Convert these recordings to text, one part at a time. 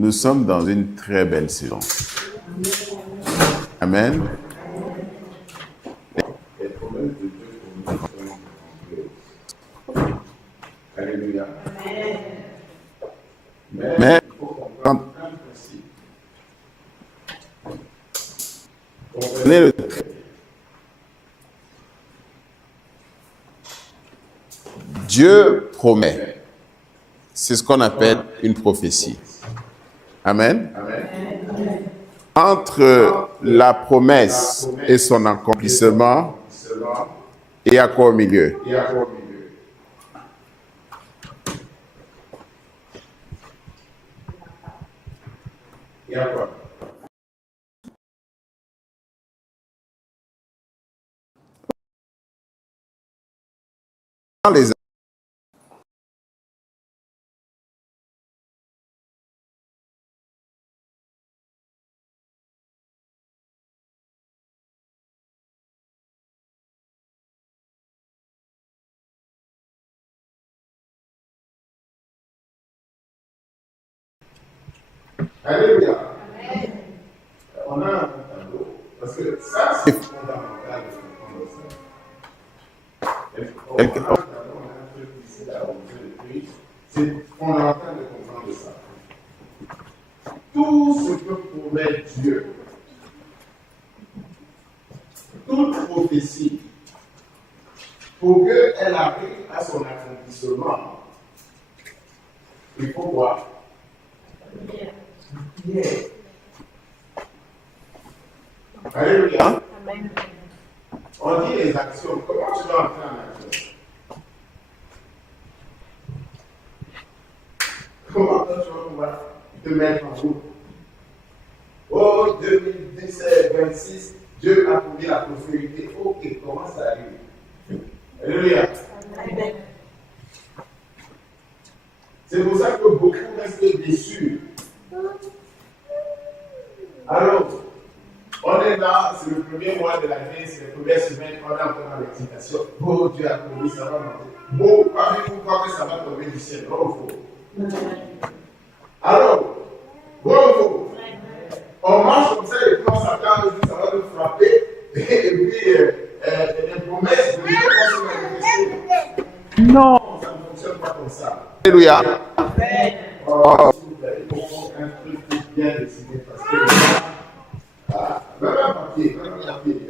Nous sommes dans une très belle saison. Amen. Les promesses de Dieu pour nous sont glorieuses. Alléluia. Mais il faut comprendre un principe. Comprenez le trait. Dieu promet. C'est ce qu'on appelle une prophétie. Amen. Entre la promesse et son accomplissement, il y a quoi au milieu? Il y a quoi? Dans les Alléluia. On a un tableau, parce que ça, c'est fondamental de comprendre ça. On a un truc ici, là, au milieu de Christ. C'est fondamental de comprendre ça. Tout ce que promet Dieu, toute prophétie, pour qu'elle arrive à son accomplissement, il faut quoi? Prière. Alléluia. On dit les actions. Comment tu vas entrer en action? Comment toi tu vas pouvoir te mettre en route? Oh, 2017, 26, Dieu a promis la prospérité. Ok, comment ça arrive? Alléluia. C'est pour ça que beaucoup restent déçus. Alors, on est là, c'est le premier mois de l'année, c'est les premières semaines, on est encore dans l'excitation. Oh, Dieu a promis, ça va monter. Bon, parlez-vous croire que ça va tomber du ciel? Bon ou faux? Alors, bon ou faux? On marche comme ça et puis on s'attend, ça va nous frapper. Et puis, les promesses de Dieu vont se manifester. Non, ça ne fonctionne pas comme ça. Alléluia. Oh, s'il vous plaît, il faut un truc bien décidé parce que même un papier,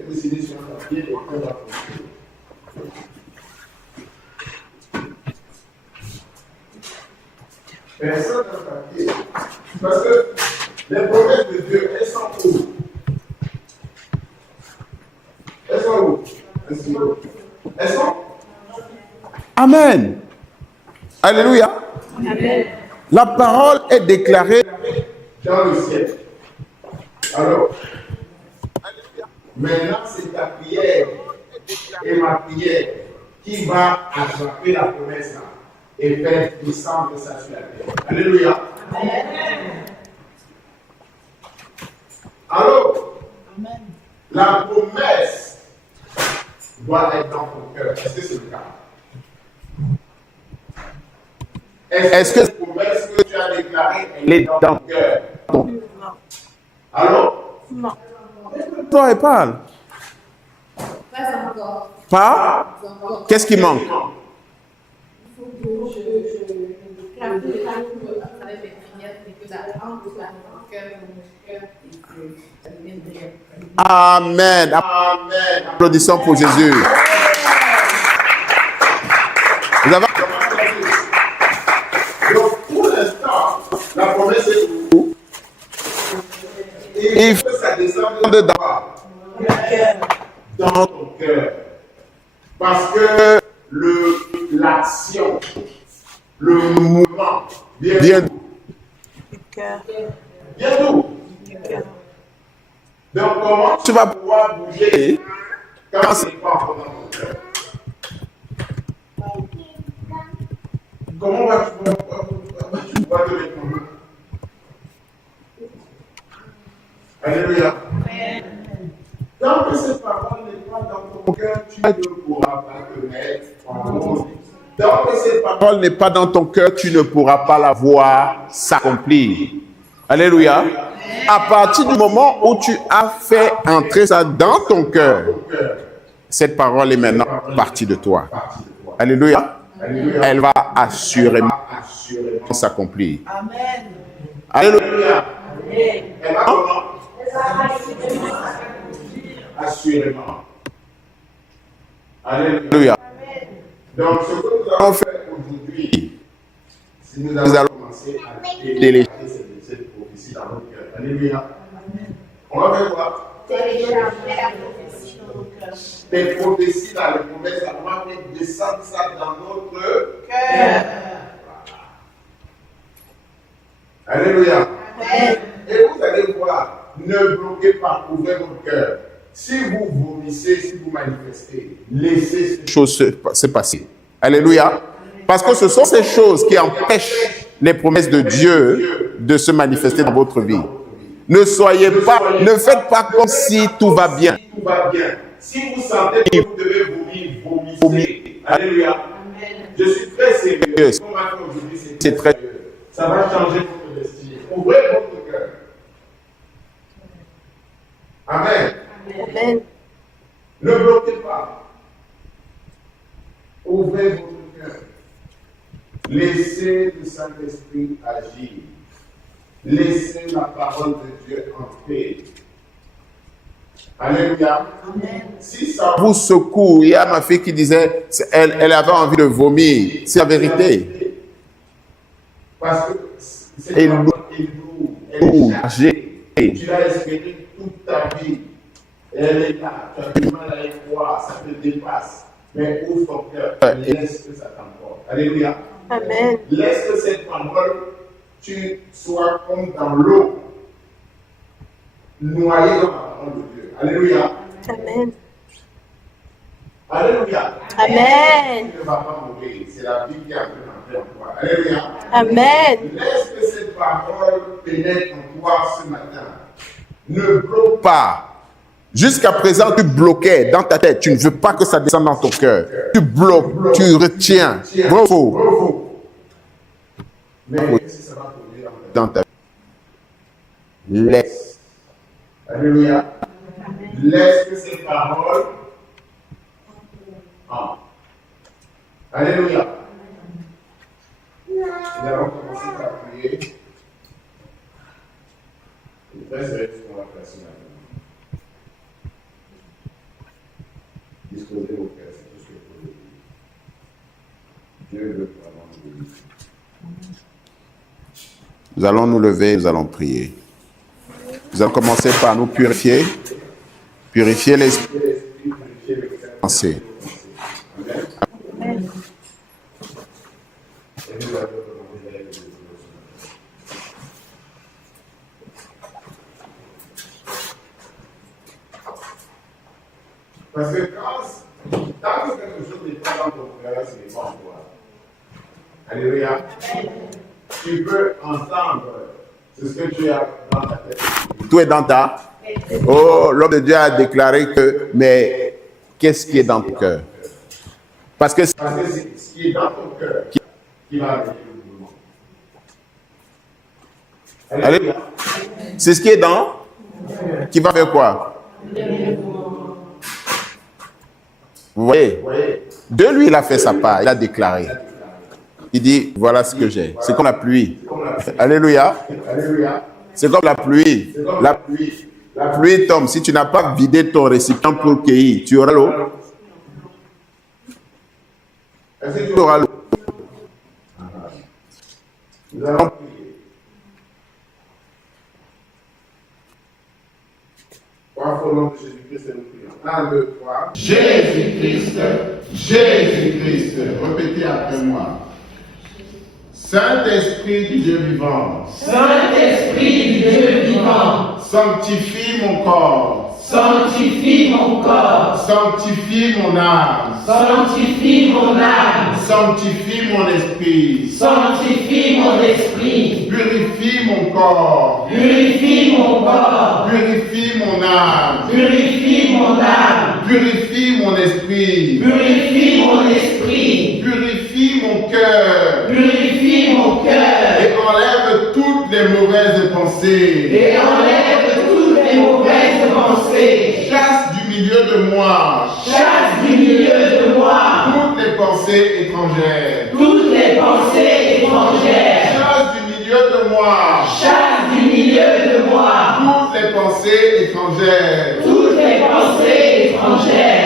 décider sur un papier et on va fonctionner. Personne n'a un papier. Parce que les promesses de Dieu, elles sont où? Elles sont où? Elles sont? Amen. Alléluia. Amen. La parole est déclarée dans le ciel. Alors, maintenant c'est ta prière et ma prière qui va attraper la promesse là et faire descendre ça sur la terre. Alléluia. Amen. Alors, amen. La promesse doit être dans ton cœur. Est-ce que c'est le cas? Est-ce que cette promesse que tu as déclarée, elle est dans ton cœur? Non. Alors? Non. Toi, elle parle. Pas encore. Pas? Qu'est-ce qui manque? Il faut que je avec mes prières et que ça entre dans mon cœur et que ça devienne réel. Amen. Amen. Applaudissons pour Jésus. Vous avez... Donc, pour l'instant, la promesse est où? Il faut que ça descende dans ton cœur. Parce que l'action, le mouvement vient d'où? Du cœur. Vient d'où? Du cœur. Donc, comment tu vas pouvoir bouger quand ce n'est pas encore dans ton cœur? Comment vas-tu pouvoir te mettre en route? Alléluia. Tant que cette parole n'est pas dans ton cœur, tu ne pourras pas te mettre en route. Tant que cette parole n'est pas dans ton cœur, tu ne pourras pas la voir s'accomplir. Alléluia. À partir du moment où tu as fait entrer ça dans ton cœur, cette parole est maintenant partie de toi. Alléluia. Elle va assurément s'accomplir. Alléluia. Elle va comment? Assurément. Alléluia. Donc, ce que nous allons faire aujourd'hui, c'est que nous allons commencer à télécharger cette prophétie dans notre cœur. Alléluia. On va faire quoi? Télécharger la prophétie dans notre cœur. Les prophéties dans les promesses, on va descendre ça dans notre cœur. Alléluia. Amen. Et vous allez voir, ne bloquez pas, ouvrez votre cœur. Si vous vomissez, si vous manifestez, laissez ces choses se passer. Alléluia. Parce que ce sont ces choses qui empêchent les promesses de Dieu de se manifester dans votre vie. Ne faites pas comme si tout va bien. Si vous sentez que vous devez vomir, vomissez. Alléluia. Je suis très sérieux. C'est très sérieux. Ça va changer votre destinée. Ouvrez votre cœur. Amen. Amen. Ne bloquez pas. Ouvrez votre cœur. Laissez le Saint-Esprit agir. Laissez la parole de Dieu entrer. Alléluia. Amen. Si ça vous secoue, il y a ma fille qui disait, elle avait envie de vomir. C'est la vérité. Parce que c'est lourd. Tu l'as espéré toute ta vie. Elle est là, tu as du mal à y croire, ça te dépasse. Mais ouvre ton cœur et laisse que ça t'emporte. Alléluia. Amen. Laisse que cette parole, tu sois comme dans l'eau, noyé dans la parole de Dieu. Alléluia. Amen. Alléluia. Amen. Tu ne vas pas mourir, c'est la vie qui a fait en toi. Alléluia. Amen. Laisse que cette parole pénètre en toi ce matin. Ne bloque pas. Jusqu'à présent, tu bloquais dans ta tête. Tu ne veux pas que ça descende dans ton cœur. Tu bloques, tu retiens. Bravo. Mais si ça va tomber dans ta vie, laisse. Alléluia. Laisse que ces paroles. Alléluia. Nous allons commencer par prier. Et très sérieux ce qu'on va faire ce matin. Disposez vos cœurs, c'est tout ce que vous pouvez dire. Dieu veut vraiment nous bénir. Nous allons nous lever, nous allons prier. Nous allons commencer par nous purifier. Purifier l'esprit, purifier les pensées. Amen. Et nous allons demander l'aide de Dieu. Parce que tant que quelque chose n'est pas dans ton cœur, ce n'est pas en toi. Alléluia. Tu peux entendre ce que tu as dans ta tête. Tout est dans ta. Oh, l'homme de Dieu a déclaré que, mais qu'est-ce qui est dans ton cœur? Parce que c'est ce qui est dans ton cœur qui va arriver le mouvement. Alléluia. C'est ce qui est dans qui va faire quoi? Vous voyez, de lui, il a fait sa part, il a déclaré. Il dit, voilà ce que j'ai. C'est comme la pluie. Alléluia. C'est comme la pluie. La pluie tombe. Si tu n'as pas vidé ton récipient pour cueillir, tu auras l'eau. Tu auras l'eau. Nous allons prier. Crois au nom de Jésus-Christ et nous prions. 1, 2, 3. Jésus-Christ, Jésus-Christ. Répétez après moi. Saint-Esprit du Dieu vivant. Saint-Esprit du Dieu vivant. Sanctifie mon corps. Sanctifie mon corps. Sanctifie mon âme. Sanctifie mon âme. Sanctifie mon esprit. Sanctifie mon esprit. Purifie mon corps. Purifie mon corps. Purifie mon âme. Purifie mon âme. Purifie mon esprit. Purifie mon esprit. Purifie mon cœur. Purifie mon cœur. Et enlève toutes les mauvaises pensées. Et enlève toutes les mauvaises pensées. Chasse du milieu de moi. Chasse du milieu de moi. Toutes les pensées étrangères. Toutes les pensées étrangères. Chasse du milieu de moi. Chasse du milieu de moi. Toutes les pensées étrangères. Toutes les pensées étrangères.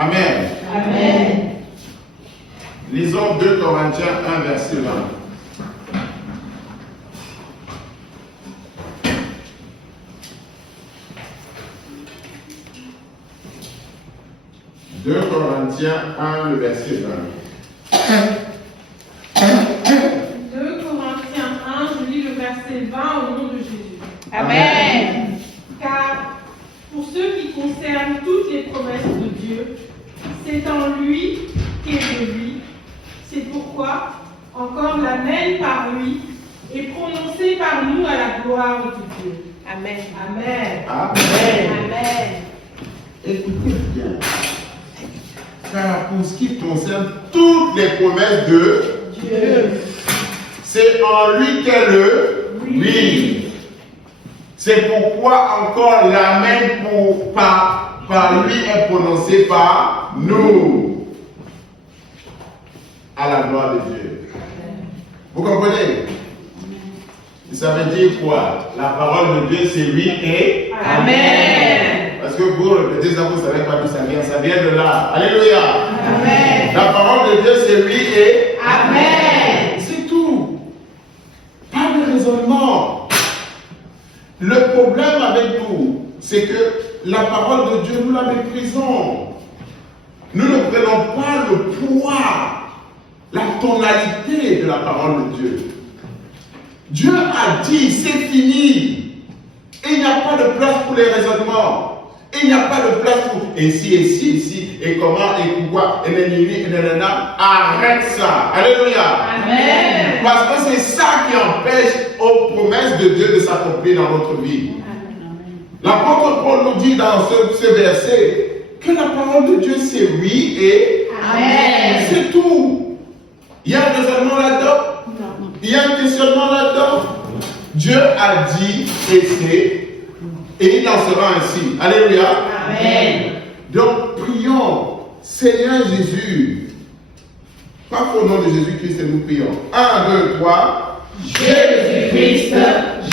Amen. Amen. Lisons 2 Corinthiens 1, verset 20. « 2 Corinthiens 1, le verset 20. » 2 Corinthiens 1, je lis le verset 20 au nom de Jésus. Amen. Car pour ce qui concerne toutes les promesses de Dieu, c'est en lui qu'est de lui. C'est pourquoi encore l'amen par lui est prononcé par nous à la gloire de Dieu. Amen. Amen. Amen. Amen. Écoutez bien. Car pour ce qui concerne toutes les promesses de Dieu, c'est en lui qu'est le oui. C'est pourquoi encore l'amen par lui est prononcé par nous. À la gloire de Dieu. Vous comprenez? Ça veut dire quoi? La parole de Dieu, c'est oui et Amen. Parce que vous répétez ça, vous ne savez pas d'où ça vient. Ça vient de là. Alléluia. Amen. La parole de Dieu, c'est oui et Amen. c'est tout. Pas de raisonnement. Le problème avec nous, c'est que la parole de Dieu, nous la méprisons. Nous ne prenons pas le poids, la tonalité de la parole de Dieu. Dieu a dit, c'est fini. Il n'y a pas de place pour les raisonnements. Il n'y a pas de place pour et comment, et pourquoi, et nanana. Arrête ça. Alléluia. Amen. Parce que c'est ça qui empêche aux promesses de Dieu de s'accomplir dans notre vie. L'apôtre Paul nous dit dans ce verset que la parole de Dieu c'est oui et Amen. c'est tout. Il y a un raisonnement là-dedans. Il y a un questionnement là-dedans. Dieu a dit et c'est, et il en sera ainsi. Alléluia. Amen. Donc prions, Seigneur Jésus. Pas au nom de Jésus-Christ, nous prions. 1, 2, 3. Jésus-Christ,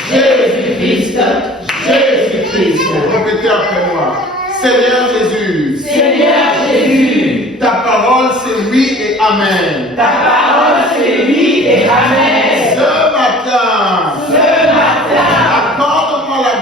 Jésus-Christ, Jésus-Christ. Répétez après moi. Seigneur Jésus. Seigneur Jésus, Ta parole c'est oui et amen. ta parole c'est oui et amen. Ce matin, Ce matin, accorde-moi la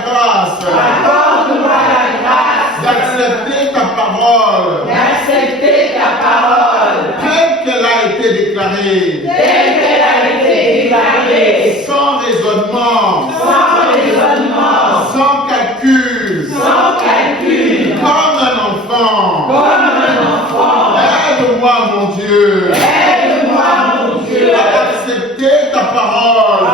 déclaré. Sans raisonnement. Sans raisonnement. Sans calcul. Sans calcul. Comme un enfant. Comme un enfant. Aide-moi, mon Dieu. Aide-moi, mon Dieu. À accepter ta parole. À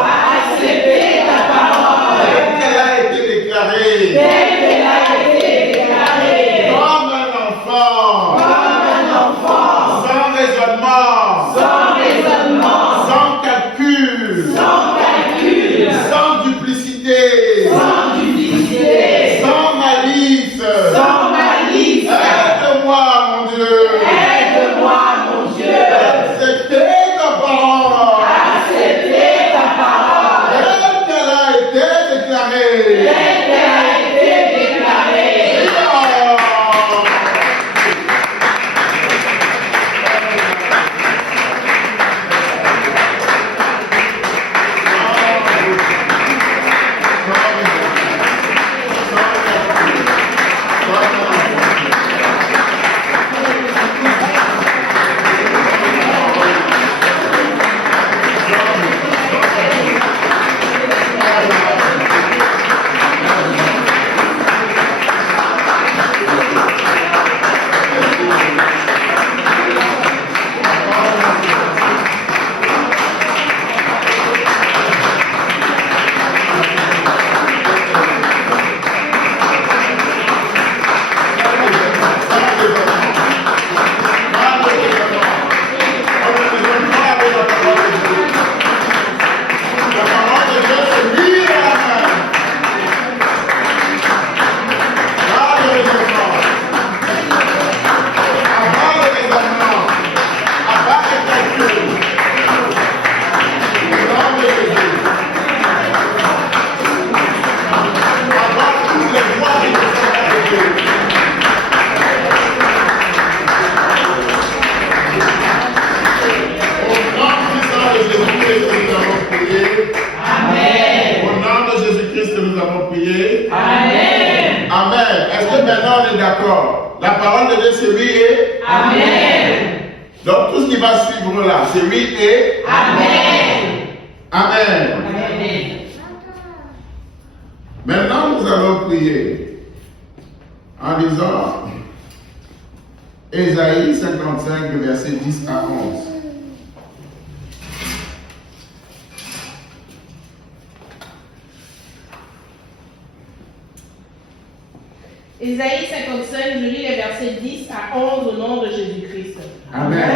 accepter ta parole. Telle qu'elle a été déclarée. Telle qu'elle a été déclarée. Comme un enfant. Comme un enfant. Sans raisonnement. Sans raisonnement. Sans calcul. Sans calcul. Sans duplicité. Sans duplicité. Sans malice. Sans malice. Aide-moi, mon Dieu. Aide-moi, mon Dieu. Accepter ta parole. Accepter ta parole. Telle qu'elle a été déclarée. Telle qu'elle a été déclarée. Amen. Est-ce que maintenant on est d'accord? La parole de Dieu, c'est oui et Amen. Donc tout ce qui va suivre là, c'est oui et Amen. Amen. Amen. Maintenant, nous allons prier en disant Ésaïe 55, versets 10 à 11. Ésaïe 55, je lis les versets 10 à 11 au nom de Jésus-Christ. Amen.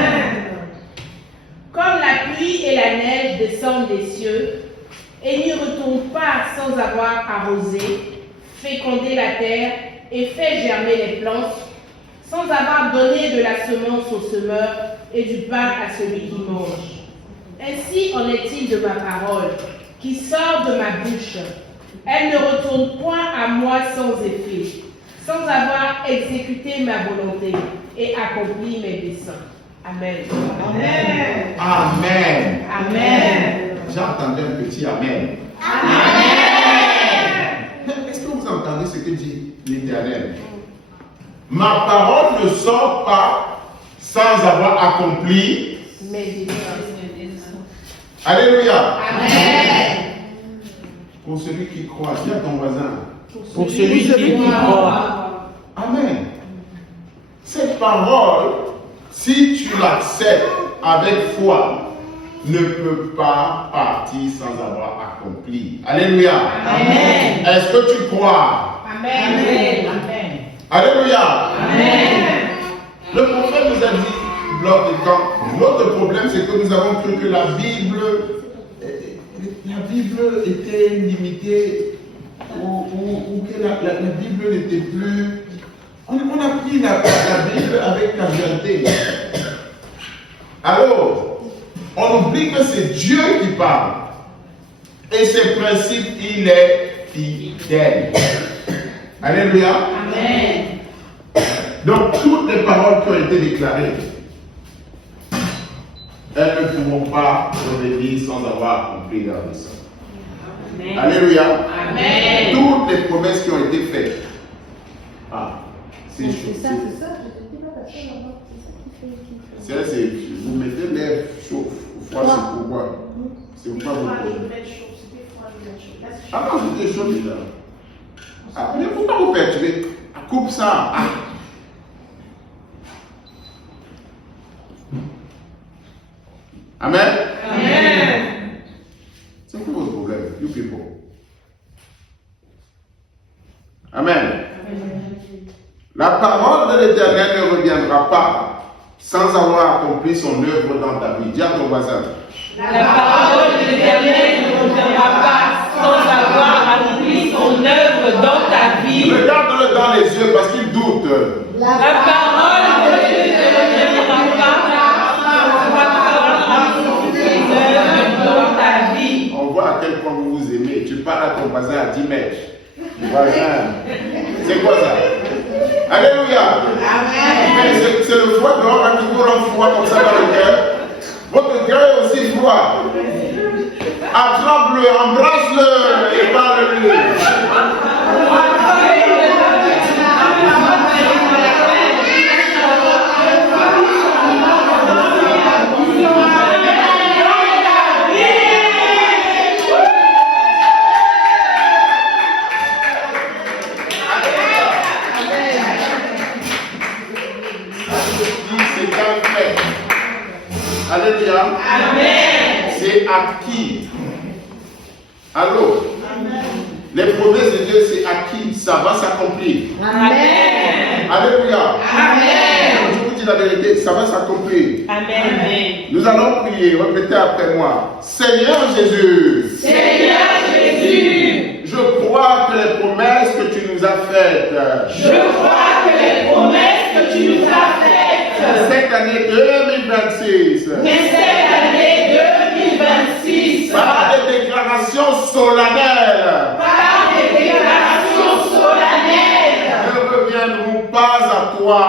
Comme la pluie et la neige descendent des cieux et n'y retournent pas sans avoir arrosé, fécondé la terre et fait germer les plantes, sans avoir donné de la semence au semeur et du pain à celui qui mange. Ainsi en est-il de ma parole, qui sort de ma bouche. Elle ne retourne point à moi sans effet, sans avoir exécuté ma volonté et accompli mes desseins. Amen. Amen. Amen. Amen. J'ai entendu un petit Amen. Amen. Est-ce que vous entendez ce que dit l'Éternel? Ma parole ne sort pas sans avoir accompli mes desseins. Alléluia. Amen. Pour celui qui croit, dis à ton voisin. Pour celui qui croit. Amen. Cette parole, si tu l'acceptes avec foi, ne peut pas partir sans avoir accompli. Alléluia. Amen. Est-ce que tu crois? Amen. Amen. Alléluia. Amen. Le prophète nous a dit, lors des temps, notre problème c'est que nous avons cru que la Bible était limitée ou que la Bible n'était plus. On a pris la Bible avec casualité. Alors, on oublie que c'est Dieu qui parle. Et ses principes, il est fidèle. Alléluia. Amen. Donc, toutes les paroles qui ont été déclarées, elles ne pourront pas revenir sans avoir accompli leur dessein. Alléluia. Amen. Toutes les promesses qui ont été faites. Ah, c'est chaud. C'est ça. Vous mettez l'air chaud, froid, c'est pourquoi. C'est pourquoi vous C'était pouvez. chaud, c'était froid, je vais être chaud. Là, c'est chaud. Ah non, c'était chaud déjà. Ah, mais pourquoi vous perturbez? Coupe ça. Ah. Amen. Amen. C'est quoi votre problème, you people? Amen. La parole de l'Éternel ne reviendra pas sans avoir accompli son œuvre dans ta vie. Dis à ton voisin. La parole de l'Éternel ne reviendra pas sans avoir accompli son œuvre dans ta vie. Regarde-le dans les yeux parce qu'il doute. La parole de Dieu ne reviendra pas sans avoir accompli son œuvre dans ta vie. On voit à quel point vous vous aimez. Tu parles à ton voisin à 10 mètres. Voisin. C'est quoi ça? Alléluia. Amen. C'est le froid dehors qui vous rend froid comme ça dans le cœur. Votre cœur est aussi froid. Attrape-le, embrasse-le et parle-lui. Alléluia. Amen. C'est acquis. Allô? Amen. Les promesses de Dieu, c'est acquis. Ça va s'accomplir. Amen. Alléluia. Amen. Je vous dis la vérité, ça va s'accomplir. Amen. Nous allons prier. Répétez après moi. Seigneur Jésus. Seigneur Jésus. Je crois que les promesses que tu nous as faites. Je crois que les promesses que tu nous as faites. Cette année 2026. Mais cette année 2026. Par des déclarations solennelles. Par des déclarations solennelles. Ne reviendront pas à toi.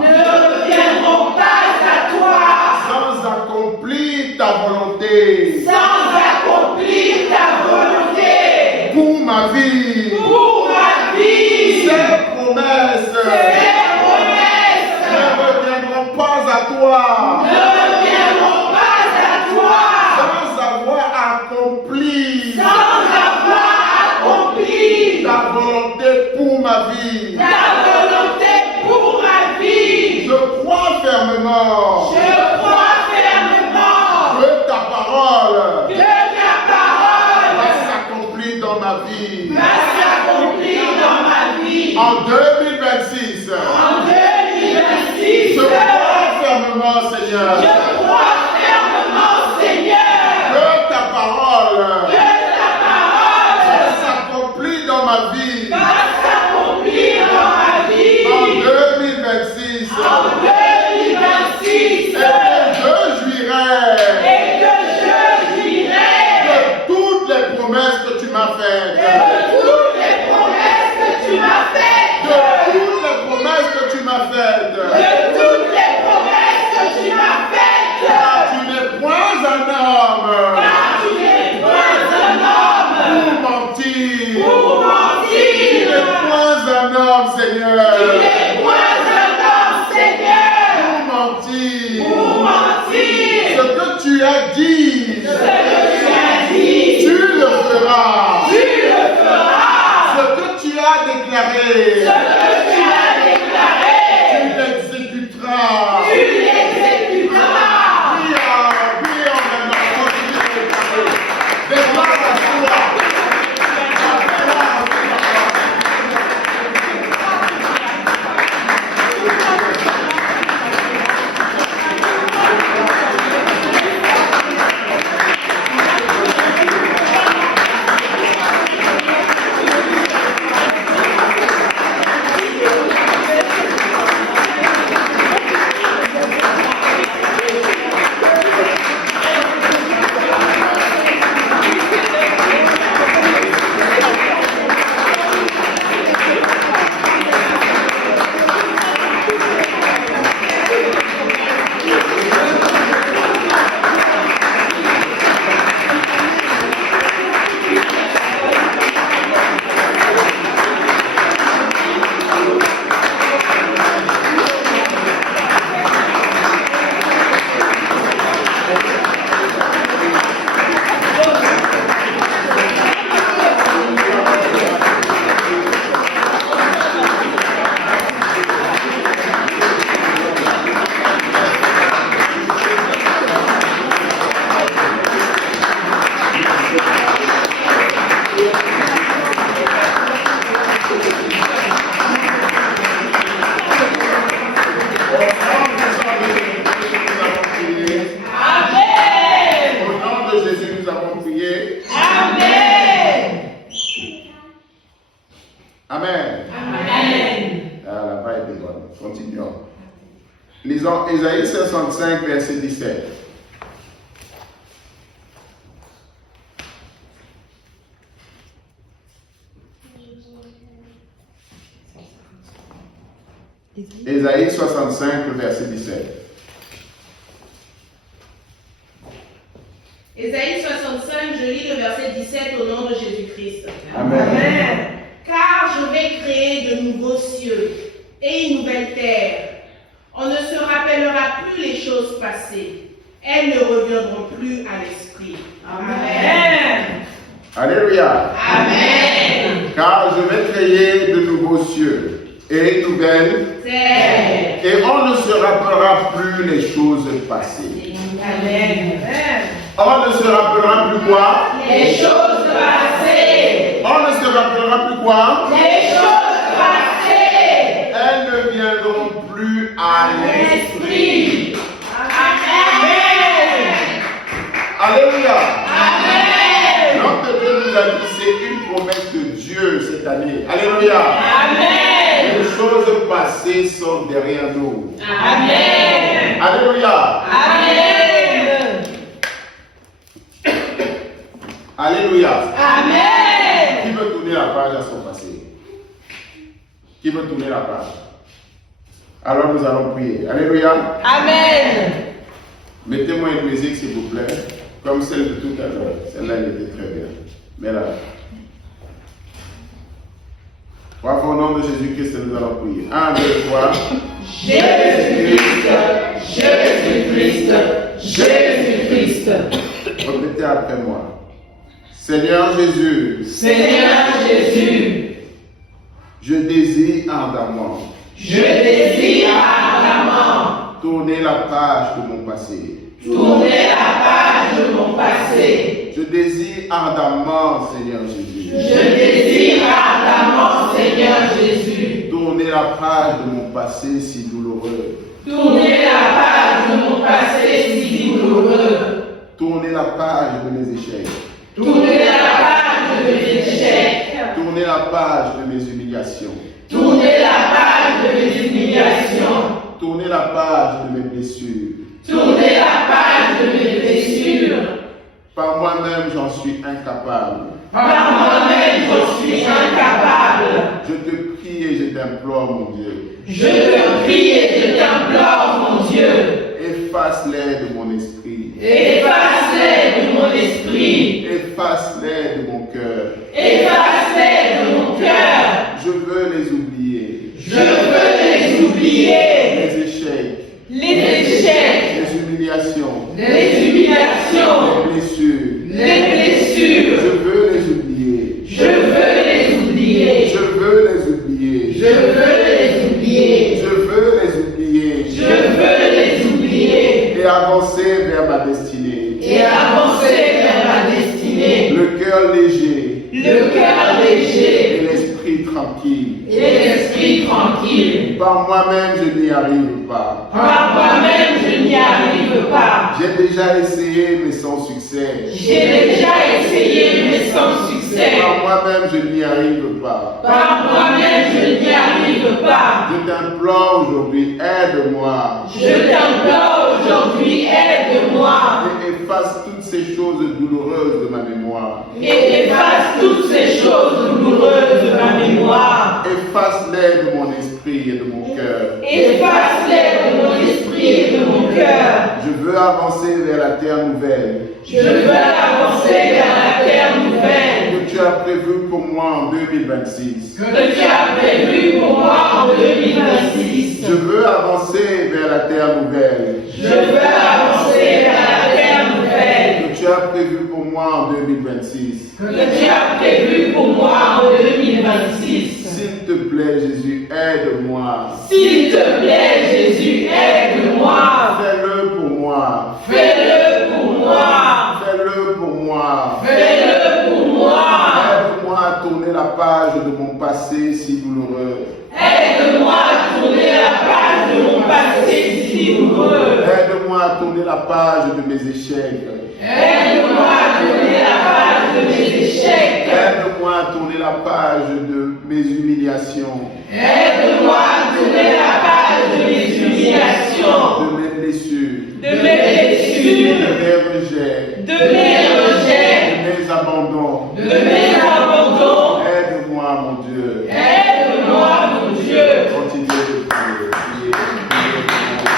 Ne reviendront pas à toi. Sans accomplir ta volonté. Sans accomplir ta volonté. Pour ma vie. Pour ma vie. Ces promesses. À toi. Ne reviendront pas à toi. Sans avoir accompli. Sans avoir accompli. Ta volonté pour ma vie. Ta volonté pour ma vie. Je crois fermement. Je crois fermement. Que ta parole. Que ta parole. Va s'accomplir dans ma vie. Va s'accomplir dans ma vie. En 2026. En 2026. Je crois fermement, Seigneur. Je crois fermement, Seigneur. Que ta parole. Va s'accomplir dans ma vie. Va s'accomplir dans ma vie. En 2026. En 2026. Et que je jouirai. Et que je jouirai. De toutes les promesses que tu m'as faites. De toutes les promesses que tu m'as faites. De toutes les promesses que tu m'as faites. De toutes les promesses que tu m'as faites. nous avons prié. Amen. Amen. Amen. Ah, la voix était bonne. Continuons. Lisons Ésaïe 65, verset 17. Ésaïe 65, verset 17. Ésaïe 65, je lis le verset 17 au nom de Jésus-Christ. Amen. Car je vais créer de nouveaux cieux et une nouvelle terre. On ne se rappellera plus les choses passées. Elles ne reviendront plus à l'esprit. Amen. Alléluia. Amen. Car je vais créer de nouveaux cieux et une nouvelle Terre. et on ne se rappellera plus les choses passées. Amen. On ne se rappellera plus quoi? Les choses passées. On ne se rappellera plus quoi? Les choses passées. Elles ne viendront plus à l'esprit. Amen. Alléluia. Amen. Notre Dieu nous a dit, c'est une promesse de Dieu cette année. Alléluia. Amen. Les choses passées sont derrière nous. Amen. Alléluia. Amen. Alléluia. Amen. Qui veut tourner la page à son passé? Qui veut tourner la page? Alors nous allons prier. Alléluia. Amen. Mettez-moi une musique s'il vous plaît, comme celle de tout à l'heure. Celle-là, elle était très bien. Mais là. Trois fois au nom de Jésus-Christ, nous allons prier. 1, 2, 3. Jésus-Christ, Jésus-Christ, Jésus-Christ. Répétez après moi. Seigneur Jésus, Seigneur Jésus, je désire ardemment je désire ardemment tourner la page de mon passé. tourner la page de mon passé. Je désire ardemment, Seigneur Jésus, Je désire ardemment, Seigneur Jésus, tourner la page de mon passé si douloureux. tourner la page de mon passé si douloureux. Tourner la page de mes échecs. Tourner la page de mes échecs. Tourner la page de mes humiliations. Tourner la page de mes humiliations. Tourner la page de mes blessures. Tourner la page de mes blessures. Par moi-même, j'en suis incapable. Par moi-même, je suis incapable. Je te prie et je t'implore, mon Dieu. Je te prie et je t'implore, mon Dieu. Efface-les de mon esprit. Efface-les de mon esprit. Efface-les de mon cœur. Efface-les de mon cœur. Je veux les oublier. Je veux les oublier. Les échecs, Les échecs. les humiliations, Les humiliations. les blessures. Les blessures. Je veux les oublier. Je veux les oublier. Je veux les oublier. Je veux les oublier. Je veux les oublier. Je veux les oublier. Et avancer vers ma destinée. Et avancer vers ma destinée. Le cœur léger Le cœur et léger. l'esprit tranquille. Et l'esprit tranquille. Par moi-même, je n'y arrive pas. Par moi-même, je n'y arrive pas. J'ai déjà essayé, mais sans succès. J'ai déjà essayé, mais sans succès. Par moi-même, je n'y arrive pas. Par moi-même, je n'y arrive pas. Je t'implore aujourd'hui, aide-moi. Je t'implore aujourd'hui, aide-moi. Et efface toutes ces choses douloureuses de ma mémoire. Et efface toutes ces choses douloureuses de ma mémoire. Efface-les de mon esprit et de mon cœur. Efface-les de mon esprit et de mon cœur. Je veux avancer vers la terre nouvelle Je veux avancer vers la terre nouvelle que tu as prévue pour moi en 2026. que tu as prévue pour moi en 2026. Je veux avancer vers la terre nouvelle Je veux avancer vers la terre nouvelle que tu as prévue pour moi en 2026. que tu as prévue pour moi en 2026. S'il te plaît, Jésus, aide-moi. S'il te plaît, Jésus, aide-moi. Fais-le pour moi. Fais-le pour moi. Fais-le pour moi. Fais-le pour moi. Aide-moi à tourner la page de mon passé si douloureux. Aide-moi à tourner la page de mon passé si douloureux. Aide-moi à tourner la page de mes échecs. Aide-moi à tourner humiliations, Aide-moi à tourner la page de mes humiliations, de mes blessures, de mes blessures, de mes rejets, de mes rejets, de mes abandons. de mes abandons. Aide-moi, mon Dieu. Aide-moi, mon Dieu. Continuez de prier. Priez.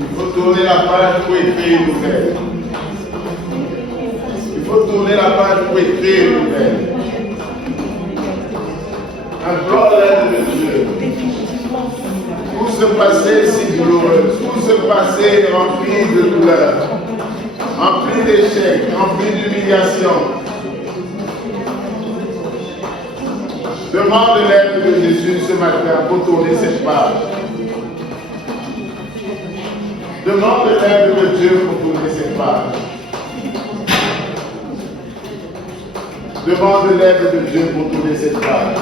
Il faut tourner la page pour écrire une nouvelle. Il faut tourner la page pour écrire une nouvelle. Implore l'aide de Dieu. Tout ce passé si douloureux, tout ce passé rempli de douleur, rempli d'échecs, rempli d'humiliation. Demande l'aide de Jésus ce matin pour tourner cette page. Demande l'aide de Dieu pour tourner cette page. Demande l'aide de Dieu pour tourner cette page.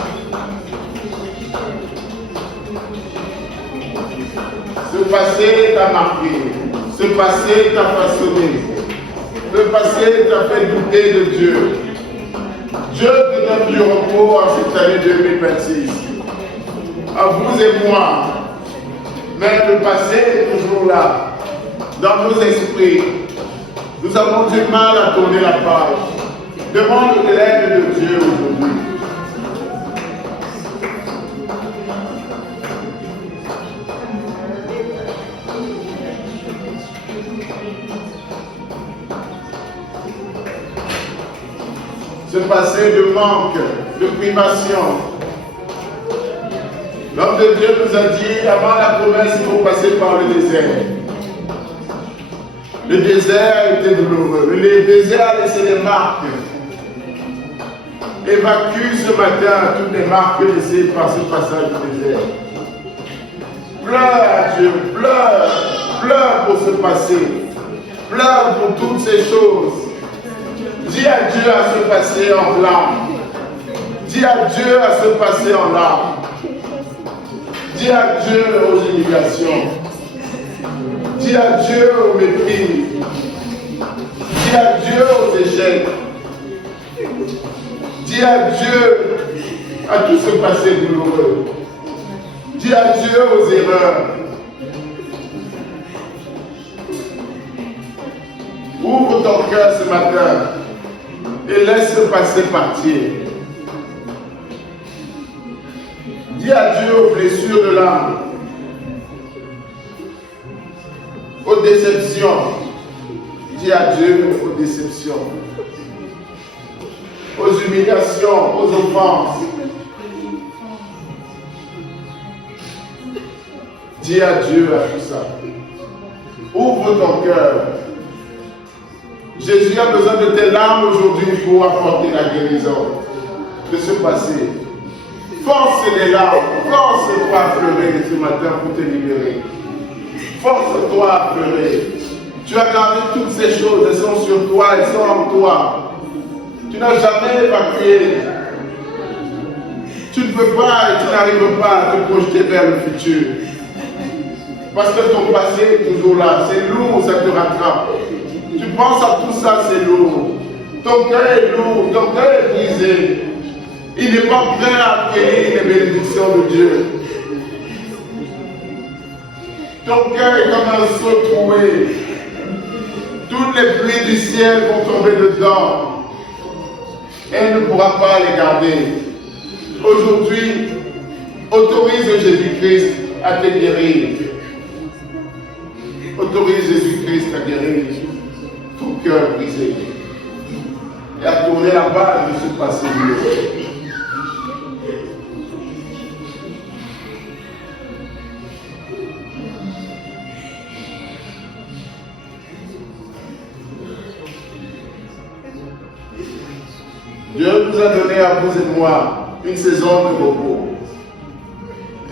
Ce passé t'a marqué. Ce passé t'a façonné. Ce passé t'a fait douter de Dieu. Dieu te donne du repos en cette année 2026. À vous et moi. Mais le passé est toujours là. Dans nos esprits, nous avons du mal à tourner la page. Demande l'aide de Dieu aujourd'hui. Ce passé de manque, de privation. L'homme de Dieu nous a dit, avant la promesse, il faut passer par le désert. Le désert était douloureux. Le désert a laissé des marques. Évacue ce matin toutes les marques laissées par ce passage du désert. Pleure à Dieu, pleure, pleure pour ce passé. Pleure pour toutes ces choses. Dis à Dieu à se passer en larmes. Dis à Dieu à se passer en larmes. Dis à Dieu aux humiliations. Dis à Dieu au mépris. Dis à Dieu aux échecs. Dis à Dieu à tout ce passé douloureux. Dis à Dieu aux erreurs. Ouvre ton cœur ce matin et laisse ce passé partir. Dis adieu aux blessures de l'âme, aux déceptions. Dis adieu aux déceptions, aux humiliations, aux offenses. Dis adieu à tout ça. Ouvre ton cœur. Jésus a besoin de tes larmes aujourd'hui pour apporter la guérison de ce passé. Force les larmes, force-toi à pleurer ce matin pour te libérer. Force-toi à pleurer. Tu as gardé toutes ces choses, elles sont sur toi, elles sont en toi. Tu n'as jamais évacué. Tu ne peux pas et tu n'arrives pas à te projeter vers le futur. Parce que ton passé est toujours là, c'est lourd, ça te rattrape. Tu penses à tout ça, c'est lourd. Ton cœur est lourd, ton cœur est brisé. Il n'est pas prêt à accueillir les bénédictions de Dieu. Ton cœur est comme un seau troué. Toutes les pluies du ciel vont tomber dedans. Et elle ne pourra pas les garder. Aujourd'hui, autorise Jésus-Christ à te guérir. Autorise Jésus-Christ à guérir ton cœur brisé et à tourner la page de ce passé douloureux. Dieu nous a donné à vous et moi une saison de repos.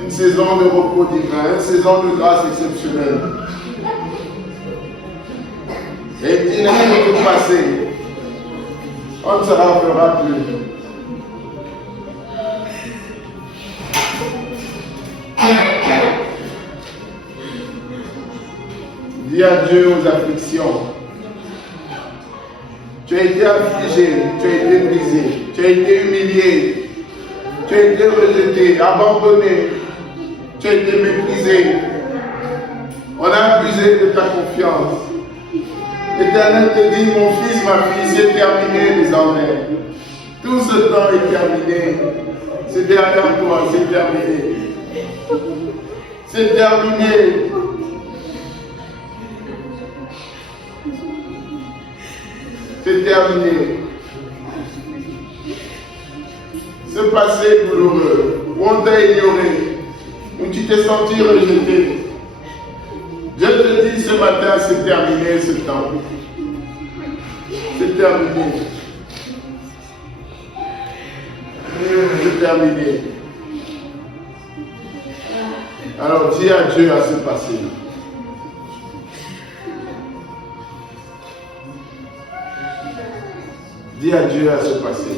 Une saison de repos divin, une saison de grâce exceptionnelle. Et il dit, laissez tout passer. On ne se rappellera plus. Dis adieu aux afflictions. Tu as été affligé, tu as été brisé, tu as été humilié, tu as été rejeté, abandonné, tu as été méprisé. On a abusé de ta confiance. L'Éternel te dit, mon fils, ma fille, c'est terminé désormais. Tout ce temps est terminé. C'est derrière toi, c'est terminé. C'est terminé. C'est terminé. Ce passé douloureux, où on t'a ignoré, où tu t'es senti rejeté. Je te dis ce matin, c'est terminé ce temps. C'est terminé. C'est terminé. Alors dis adieu à ce passé. Dis adieu à ce passé.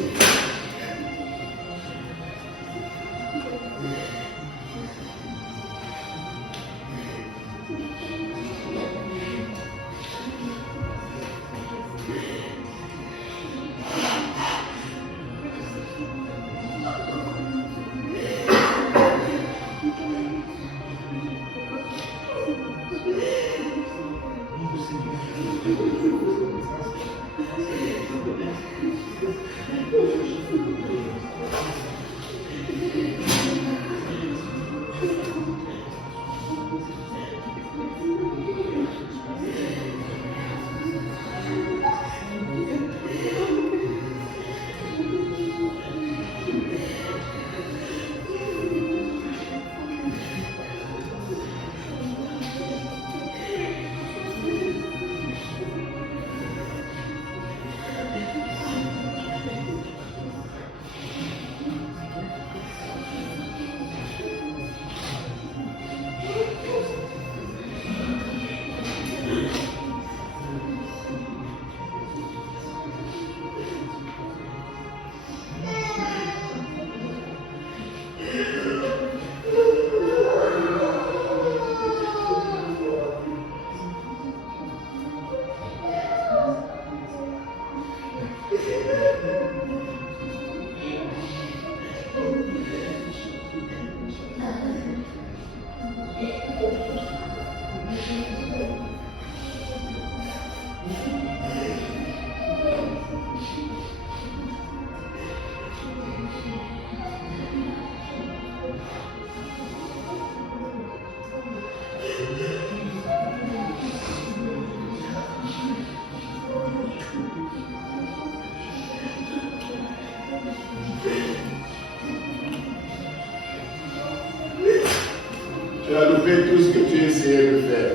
Tu as loupé tout ce que tu essayais de faire.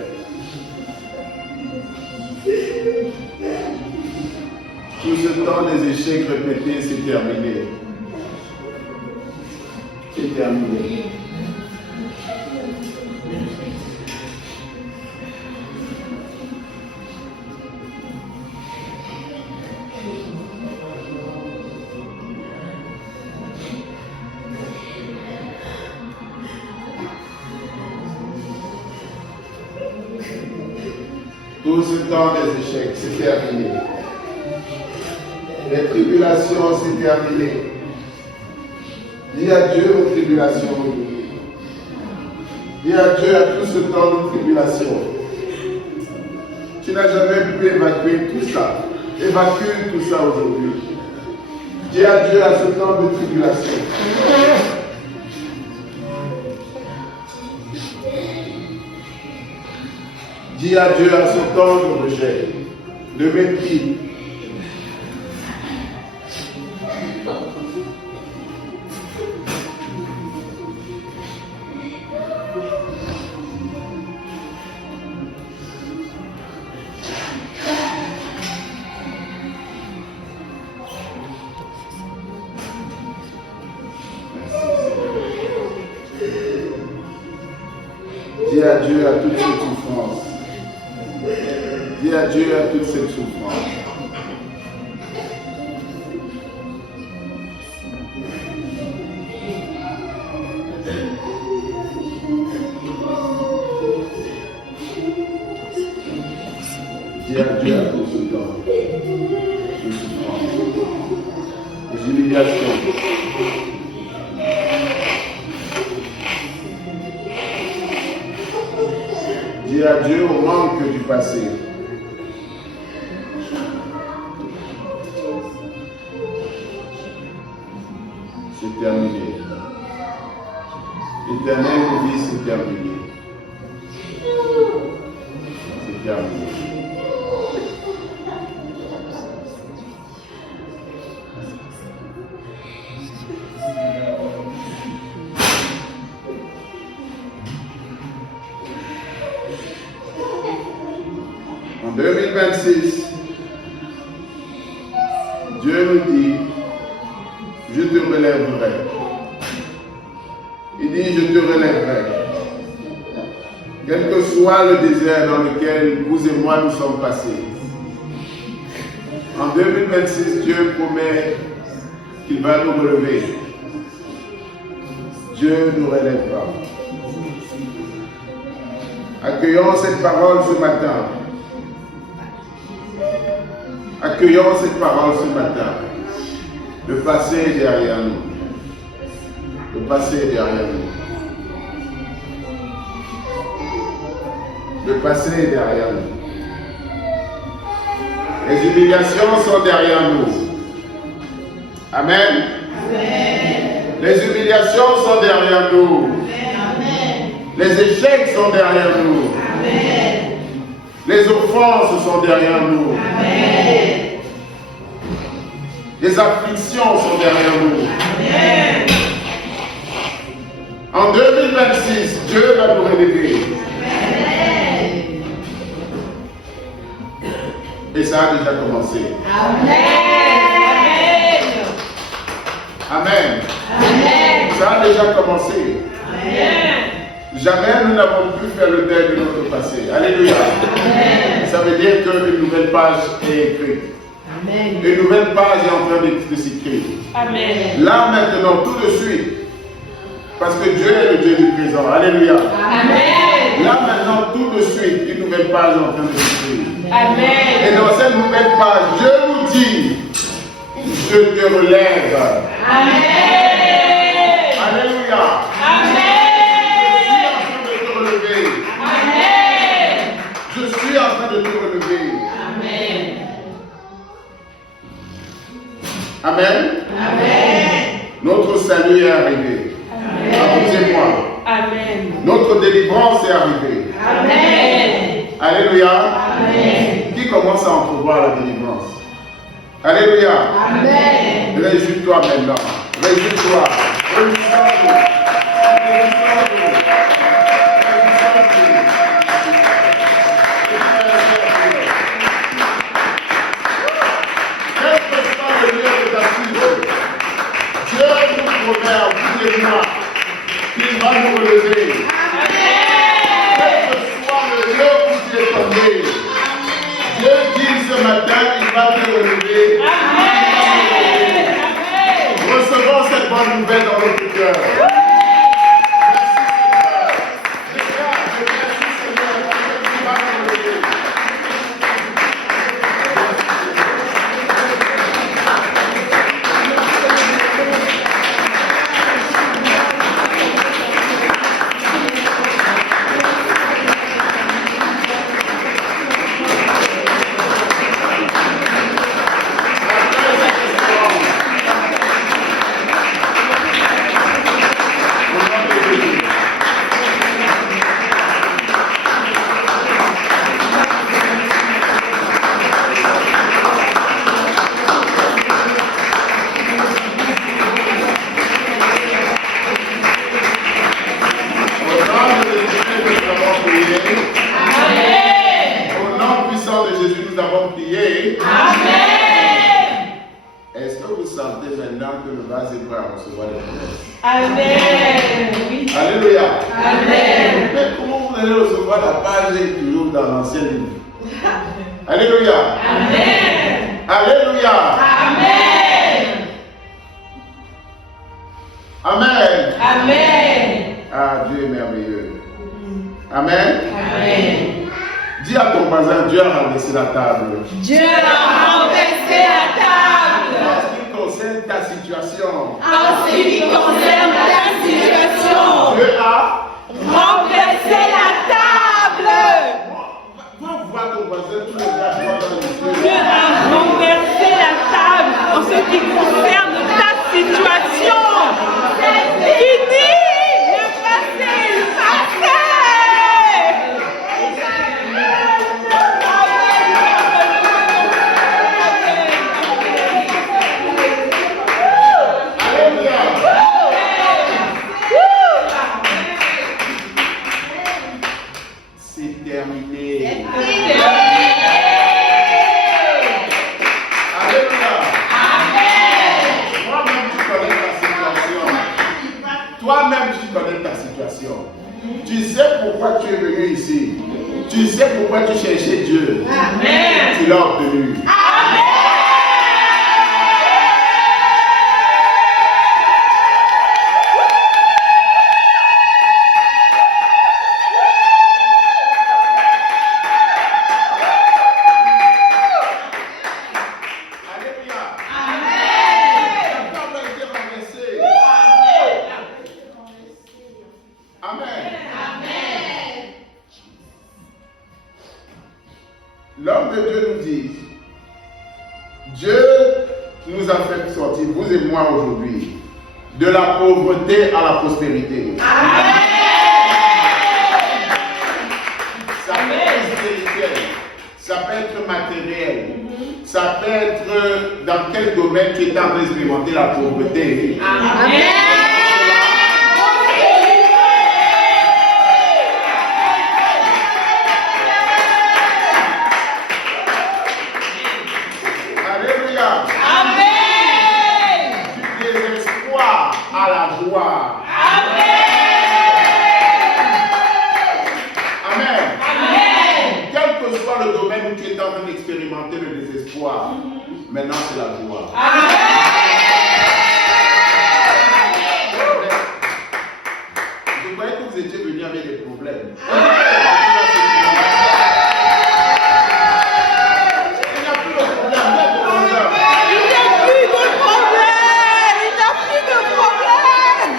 Tout ce temps des échecs répétés, c'est terminé. C'est terminé. Tout ce temps des échecs, c'est terminé. Les tribulations, c'est terminé. Dis adieu aux tribulations. Dis adieu à tout ce temps de tribulation. Tu n'as jamais pu évacuer tout ça. Évacue tout ça aujourd'hui. Dis adieu à ce temps de tribulation. Dis adieu à ce temps de rejet, de mépris. Dis adieu à toute cette souffrance. Dis adieu à toute cette souffrance. Dis adieu à tout ce temps de souffrance, aux humiliations. Dis adieu au manque du passé. C'est terminé. L'éternel nous dit c'est terminé. C'est terminé. En 2026, Dieu nous dit, je te relèverai. Il dit, je te relèverai. Quel que soit le désert dans lequel vous et moi nous sommes passés. En 2026, Dieu promet qu'il va nous relever. Dieu nous relèvera. Accueillons cette parole ce matin. Accueillons cette parole ce matin. Le passé est derrière nous. Le passé est derrière nous. Le passé est derrière nous. Les humiliations sont derrière nous. Amen. Amen. Les humiliations sont derrière nous. Amen. Les échecs sont derrière nous. Amen. Les offenses sont derrière nous. Amen. Les afflictions sont derrière nous. Amen. En 2026, Dieu va nous relever. Amen. Et ça a déjà commencé. Amen. Amen. Amen. Ça a déjà commencé. Amen. Jamais nous n'avons pu faire le deuil de notre passé. Alléluia. Amen. Ça veut dire qu'une nouvelle page est écrite. Amen. Une nouvelle page est en train de s'écrire. Amen. Là maintenant, tout de suite. Parce que Dieu est le Dieu du présent. Alléluia. Amen. Là maintenant, tout de suite, une nouvelle page est en train de s'écrire. Amen. Et dans cette nouvelle page, Dieu nous dit, je te relève. Amen. Alléluia. Amen. Amen. Je suis en train de te relever. Amen. Amen. Amen. Notre salut est arrivé. Écoutez-moi. Amen. Notre délivrance est arrivée. Amen. Alléluia. Amen. Qui commence à entrevoir la délivrance? Alléluia. Amen. Réjouis-toi maintenant. Réjouis-toi. Réjouis-toi. Qu'il va nous relever. Quel que soit le lieu où tu es tombé, Dieu dit ce matin, il va te relever. Recevons cette bonne nouvelle dans notre cœur. nous avons prié. Amen. Est-ce que vous sentez maintenant que le vase est prêt à recevoir les promesses? Amen. Alléluia. Amen. Mais comment vous allez recevoir la page est toujours dans l'ancien livre? Alléluia. Amen. Alléluia. Amen. Amen. Amen. Ah, Dieu est merveilleux. Amen. Amen. Dis à ton voisin, Dieu a renversé la table. Dieu a renversé la table. En ce qui concerne ta situation, En ce qui concerne ta situation, Dieu a renversé la table. Va voir ton voisin, tous les gars, dans les Dieu yeux. a renversé la table en ce qui concerne ta situation. C'est fini. Le passé est passé. Alléluia. C'est terminé. Alléluia. Toi-même, tu connais ta situation. Toi-même, tu connais ta situation. Tu sais pourquoi tu es venu ici. Tu sais pourquoi tu cherchais Dieu. Amen. Tu l'as obtenu. Alléluia. Ta table a été renversée. Amen. L'homme de Dieu nous dit, Dieu nous a fait sortir, vous et moi aujourd'hui, de la pauvreté à la prospérité. Ça peut être spirituel, ça peut être matériel, ça peut être dans quel domaine tu es en train d'expérimenter la pauvreté. Alléluia. Du désespoir à la joie. Amen. Quel que soit le domaine où tu es en train d'expérimenter le désespoir, maintenant c'est la joie. Je croyais que vous étiez venus avec des problèmes. Il n'y a plus de problème. Il n'y a plus de problème. Il n'y a plus de problème.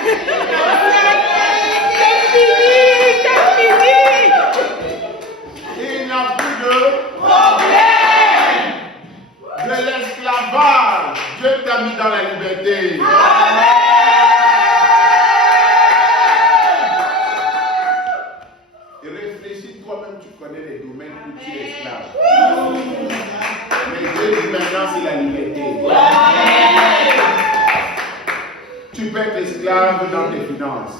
C'est fini. C'est fini. Il n'y a plus de problème. De l'esclavage, Dieu t'a mis dans la liberté. Et réfléchis toi-même, tu connais les domaines où tu es esclave. Mais Dieu dit maintenant c'est la liberté. Tu peux être esclave dans tes finances.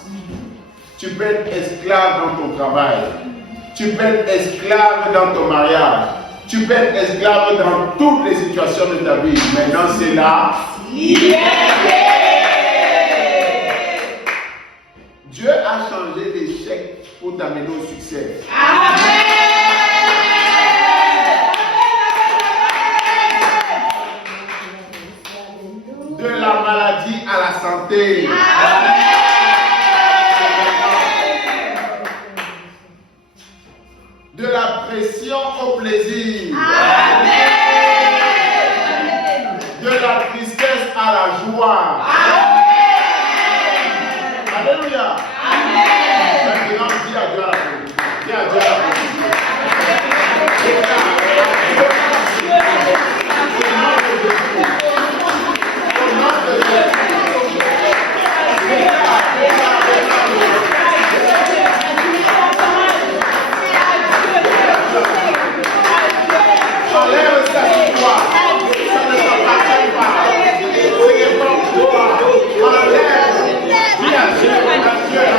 Tu peux être esclave dans ton travail. Tu peux être esclave dans ton mariage. Tu peux être esclave dans toutes les situations de ta vie. Maintenant, c'est la liberté. Dieu a changé l'échec pour t'amener au succès. De la maladie à la santé. De la pression au plaisir. De la tristesse à la joie. Alléluia. Maintenant, dis à Dieu à la police. Dis à Dieu à la police. Enlève ça sur toi. Ça ne t'appartient pas. Ce n'est pas pour toi. Enlève. Dis à Dieu, à Dieu.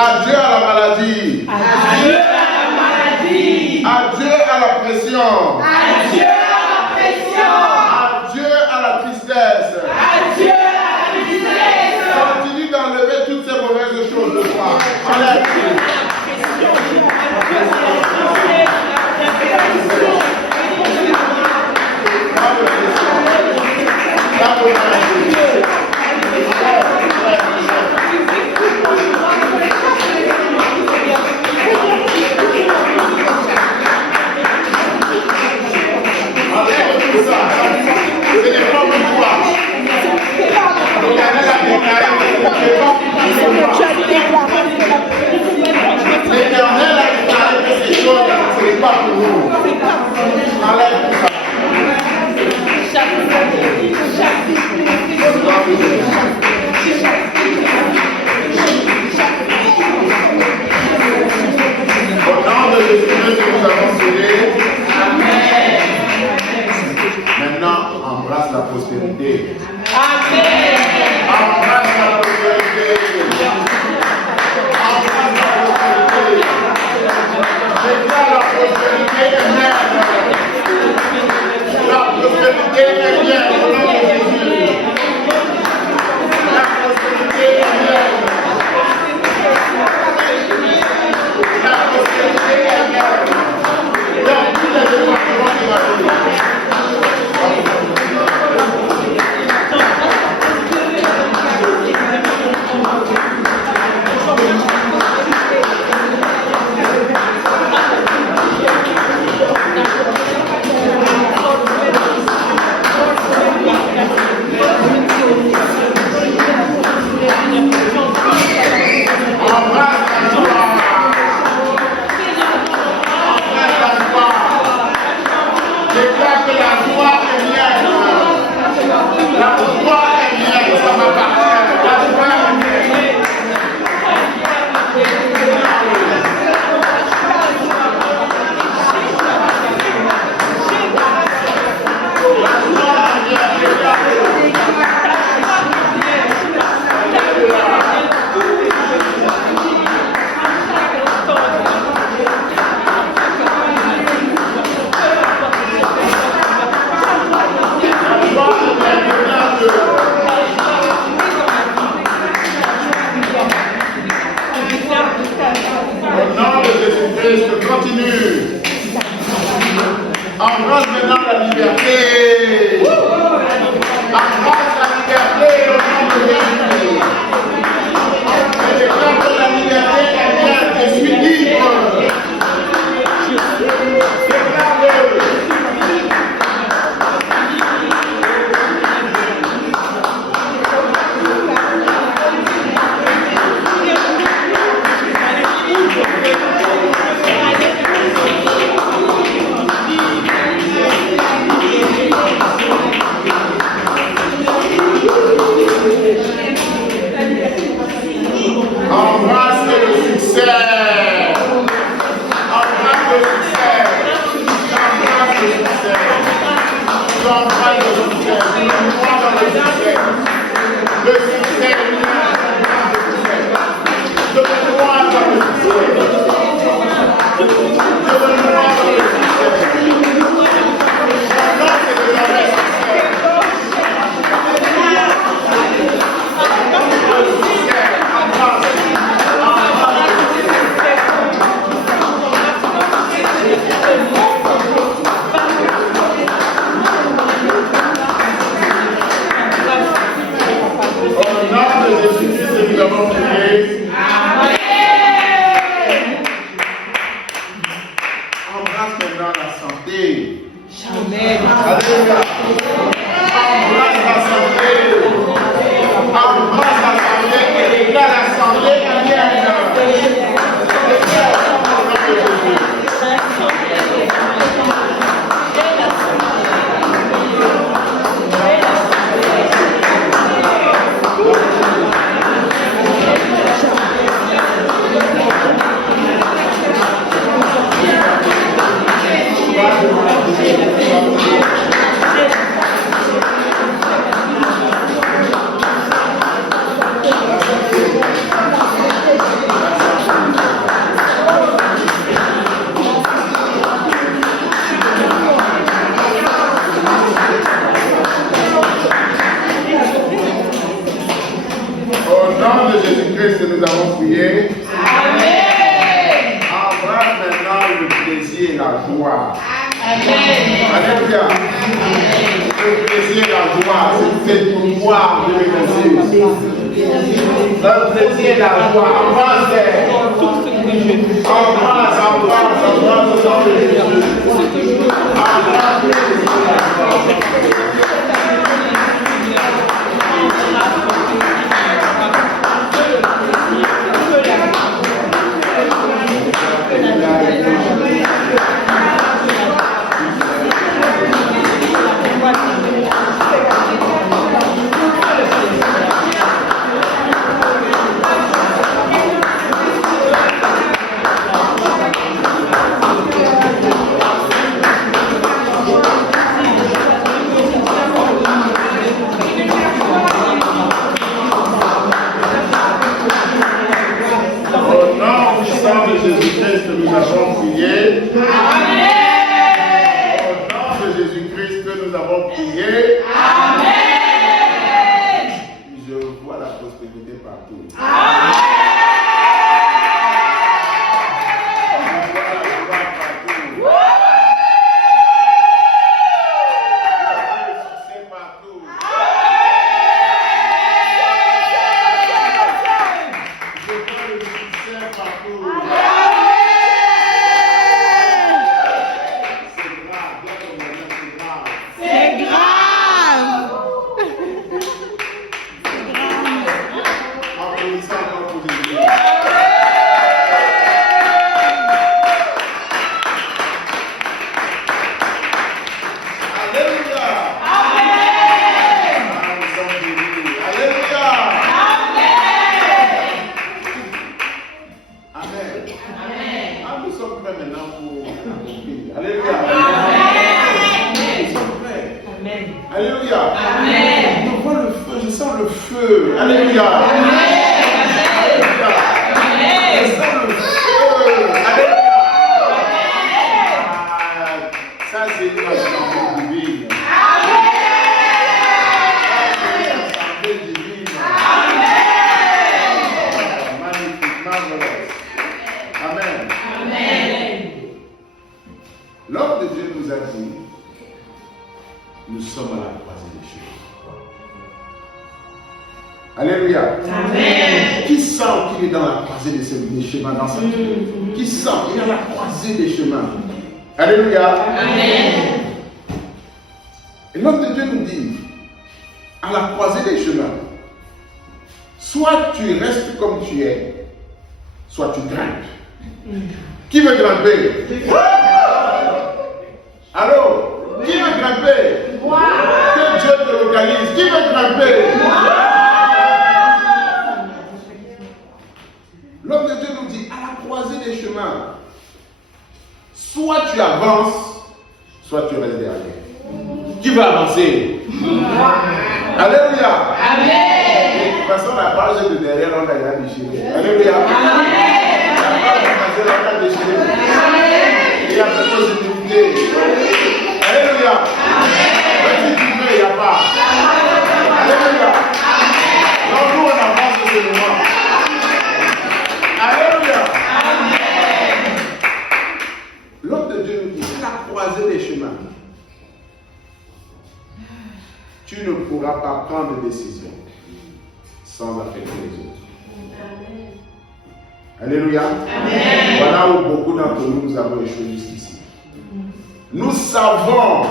Adieu à la maladie. Adieu à la maladie. Adieu à la pression. Adieu à la pression. Adieu à la tristesse. Adieu à la tristesse. Continue d'enlever toutes ces mauvaises choses de toi. Enlève. L'Éternel a déclaré que ces choses, ce n'est pas pour nous. Enlève tout ça. Au nom de Jésus que nous avons cédé. Amen. Maintenant, embrasse la prospérité. Amen. Embrasse la prospérité. Embrasse la prospérité. Déclare la prospérité est mère. La prospérité est bien au nom de Jésus. La prospérité est bien. La prospérité est bien. Dans tous les départements de la vie. Continue. Embrasse maintenant la liberté. Embrasse la liberté au nom de Jésus. Et déclare que la liberté est bien. Je suis libre. Déclare-le. Embrasse le succès. Embrasse le succès. Embrasse le succès. Tu embrasses le succès. Tu crois dans le succès. Le succès. Je veux croire dans le succès. Je veux croire dans le succès. Non, c'est de la succès. Christ, nous avons prié. Amen. Embrasse maintenant le plaisir et la joie. Amen. Alléluia. Le plaisir et la joie, c'est le pouvoir de l'église. Le plaisir et la joie, embrasse-les. Embrasse au nom de Jésus. Nous avons prié. Amen. Au nom de Jésus-Christ que nous avons prié. Amen. Je vois la prospérité partout. Amen. Je vois la joie partout. C'est partout. Je vois le succès partout. C'est grave. Applaudissons encore pour Jésus. Alléluia. Amen. Nous sommes bénis. Alléluia. Amen. Amen. Nous sommes prêts maintenant pour accomplir. Alléluia. Nous sommes prêts. Alléluia. Amen. Je vois le feu, je sens le feu. Alléluia. Alléluia. Je sens le feu. Alléluia. Ça, c'est une assemblée divine. Assemblée divine. Magnifique, marvelous. Amen. L'homme de Dieu nous a dit, nous sommes à la croisée des chemins. Alléluia. Amen. Qui sent qu'il est dans la croisée des chemins dans sa vie? Qui sent qu'il est dans la croisée des chemins? Alléluia. Amen. Et l'homme de Dieu nous dit, à la croisée des chemins, soit tu restes comme tu es, soit tu grimpes. Qui veut grimper? Allô? Qui veut grimper? Que Dieu te localise. Qui veut grimper? L'homme de Dieu nous dit, à la croisée des chemins, soit tu avances, soit tu restes derrière. Qui veut avancer? Alléluia. Amen. De toute façon, la page de derrière, on a déjà déchiré. Alléluia. La page de derrière, on a déchiré. Il y a de possibilités. Alléluia. Même si tu veux, il n'y a pas. Alléluia. Donc nous, on avance de ce moment. Alléluia. L'homme de Dieu nous dit, à la croisée des chemins, tu ne pourras pas prendre de décision sans affecter les autres. Alléluia. Voilà où beaucoup d'entre nous avons échoué jusqu'ici. Nous savons,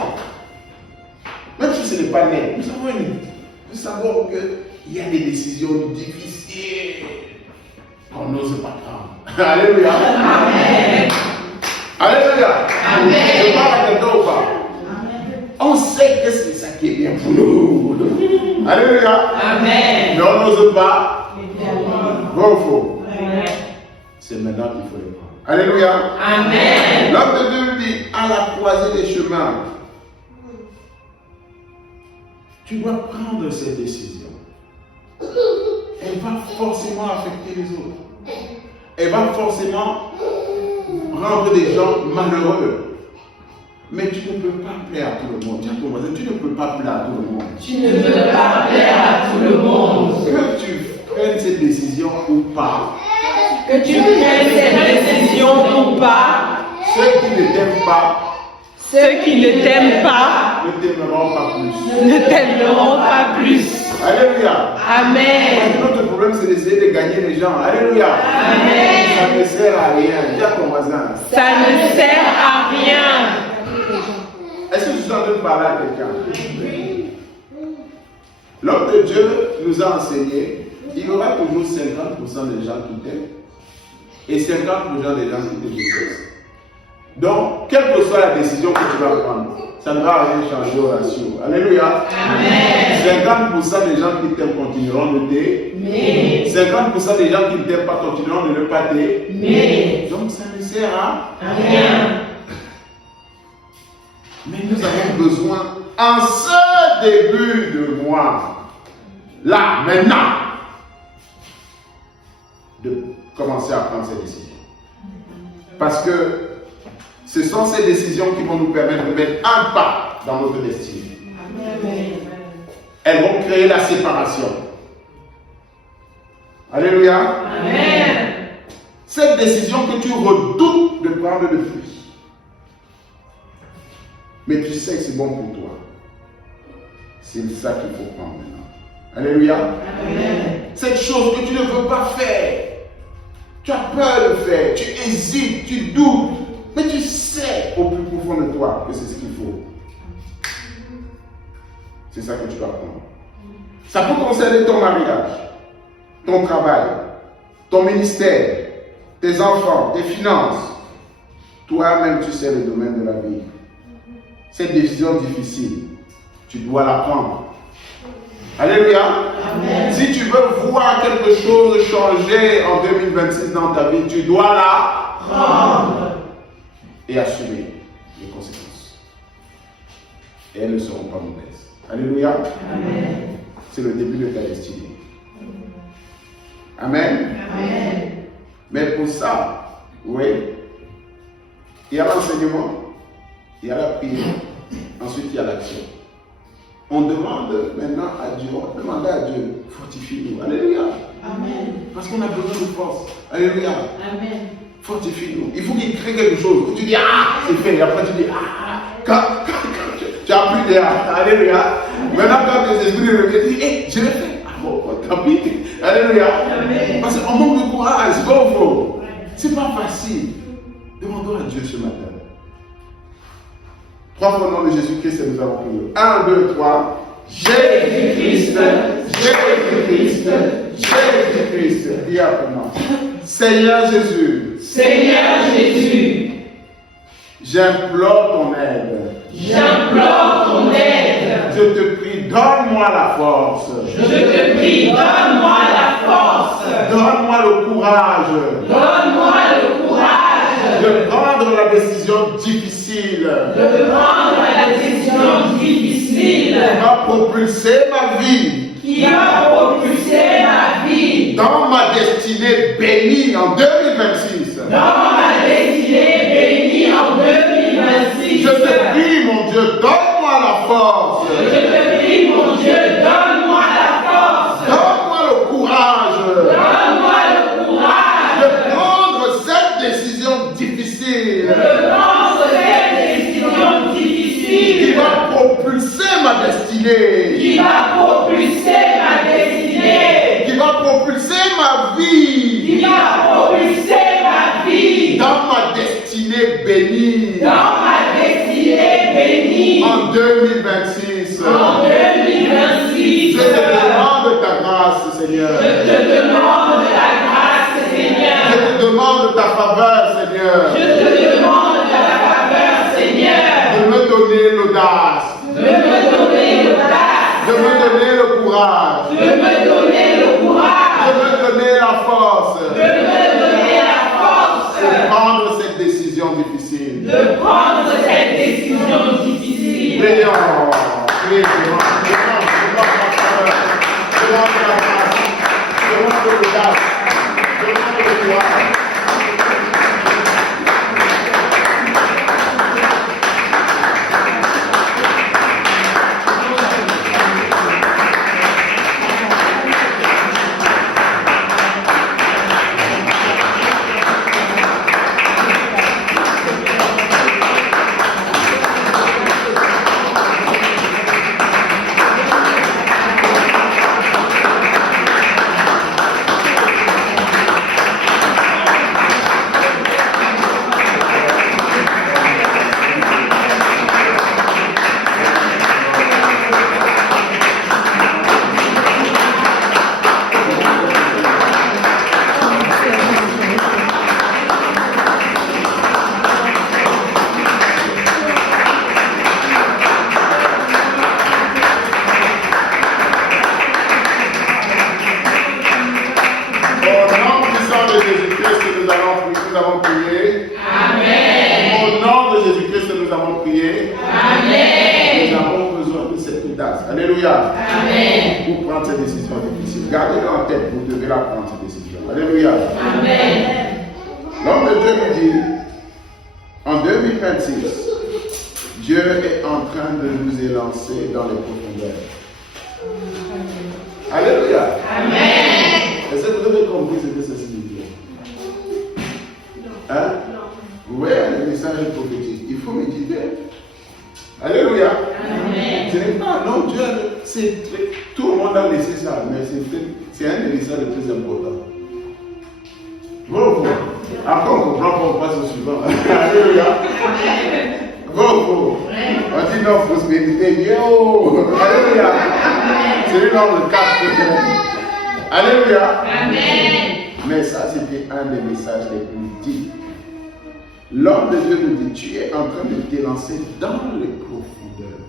même si ce n'est pas net, nous savons qu'il y a des décisions difficiles qu'on n'ose pas prendre. Alléluia. Alléluia. Je parle à quelqu'un ou pas? On sait que c'est ça qui est bien pour nous. Alléluia. Mais on n'ose pas. Bon ou faux? C'est maintenant qu'il faut le prendre. Alléluia. L'homme de Dieu dit, à la croisée des chemins, tu dois prendre cette décision. Elle va forcément affecter les autres. Elle va forcément rendre des gens malheureux. Mais tu ne peux pas plaire à tout le monde. Dis à ton voisin, tu ne peux pas plaire à tout le monde. Tu ne peux pas plaire à tout le monde. Que tu prennes cette cette décision ou pas. Que tu prennes cette décision ou pas. Ceux qui ne t'aiment pas, Ceux qui ne t'aiment pas ne t'aimeront pas plus. ne t'aimeront pas plus. Alléluia. Amen. Notre problème, c'est d'essayer de gagner les gens. Alléluia. Amen. Ça ne sert à rien. Dis à ton voisin. Ça ne sert à rien. Est-ce que je suis en train de parler à quelqu'un? L'homme de Dieu nous a enseigné, il y aura toujours 50% des gens qui t'aiment et 50% des gens qui te détestent. Donc, quelle que soit la décision que tu vas prendre, ça ne va rien changer au ratio. Alléluia. Amen. 50% des gens qui t'aiment continueront de t'aimer. 50% des gens qui ne t'aiment pas continueront de ne pas t'aimer. Donc, ça ne sert à rien. Mais nous avons besoin, en ce début de mois, là, maintenant, de commencer à prendre ces décisions. Parce que ce sont ces décisions qui vont nous permettre de mettre un pas dans notre destinée. Elles vont créer la séparation. Alléluia. Amen. Cette décision que tu redoutes de prendre depuis. Mais tu sais que c'est bon pour toi. C'est ça qu'il faut prendre maintenant. Alléluia. Amen. Cette chose que tu ne veux pas faire. Tu as peur de faire. Tu hésites, tu doutes. Mais tu sais au plus profond de toi que c'est ce qu'il faut. C'est ça que tu dois prendre. Ça peut concerner ton mariage, ton travail, ton ministère, tes enfants, tes finances. Toi-même, tu sais le domaine de la vie. Cette décision difficile, tu dois la prendre. Alléluia. Amen. Si tu veux voir quelque chose changer en 2026 dans ta vie, tu dois la prendre et assumer les conséquences. Et elles ne seront pas mauvaises. Alléluia. Amen. C'est le début de ta destinée. Amen. Amen. Mais pour ça, oui, il y a l'enseignement, il y a la prière, ensuite il y a l'action. On demande maintenant à Dieu, on va demander à Dieu, fortifie-nous. Alléluia. Amen. Parce qu'on a besoin de force. Alléluia. Amen. Fortifie-nous. Il faut qu'il crée quelque chose. Tu dis, ah, c'est fait. Et après tu dis, ah, quand tu as plus d'air. Alléluia. Maintenant, quand les esprits reviennent, tu dis, hé, je l'ai fait. Ah bon, tant pis. Alléluia. Amen. Parce qu'on manque de courage. C'est pas faux. C'est pas facile. Demandons à Dieu ce matin. 3 fois au nom de Jésus-Christ et nous avons prié. 1, 2, 3. Jésus-Christ, Jésus-Christ, Jésus-Christ. Dis après moi. Seigneur Jésus. Seigneur Jésus. J'implore ton aide. J'implore ton aide. Je te prie, donne-moi la force. Je te prie, donne-moi la force. Donne-moi le courage. Donne-moi le courage. De prendre la décision difficile. De prendre la décision difficile. Qui va propulser ma vie. Qui va propulser ma vie. Dans ma destinée bénie en 2026. Dans ma destinée bénie en 2026. Je te prie, mon Dieu, donne-moi la force. Je te prie, mon Dieu, donne-moi la force. Donne-moi le courage. Donne-moi le courage. De prendre cette décision difficile. De prendre cette décision difficile. Qui va propulser ma destinée. Qui va propulser ma destinée. Qui va propulser ma vie. Qui va propulser ma vie. Dans ma destinée bénie. Dans ma destinée bénie. En 2026. En 2026. Je te demande ta grâce, Seigneur. Je te demande ta grâce, Seigneur. Je te demande ta faveur, Seigneur. Je te demande ta faveur, Seigneur. De me donner l'audace. De me donner l'audace. De me donner le courage. De me donner le courage. De me donner la force. De me donner la force. De prendre cette décision difficile. De prendre cette décision difficile. Prions. Prions. Demande la grâce. Demande l'audace. Demande le courage. prier? Amen. Nous avons besoin de cette audace. Alléluia. Amen. Pour prendre cette décision difficile. Gardez-le en tête, vous devez la prendre cette décision. Alléluia. Amen. L'homme de Dieu me dit, en 2026, Dieu est en train de nous élancer dans les profondeurs. Alléluia. Amen. Est-ce que vous avez compris ce que ça signifie? Hein? Vous voyez le message prophétique. Il faut méditer. Alléluia. Amen. Ce n'est pas, non, Dieu, tout le monde a laissé ça, mais c'est un des messages les plus importants. Bon, après on comprend qu'on passe au suivant. Alléluia. Bon, on dit non, il faut se méditer. Yo! Alléluia. Celui-là, on le capte. Alléluia. Amen. Mais ça, c'était un des messages les plus dits. L'homme de Dieu nous dit, tu es en train de t'élancer dans les profondeurs.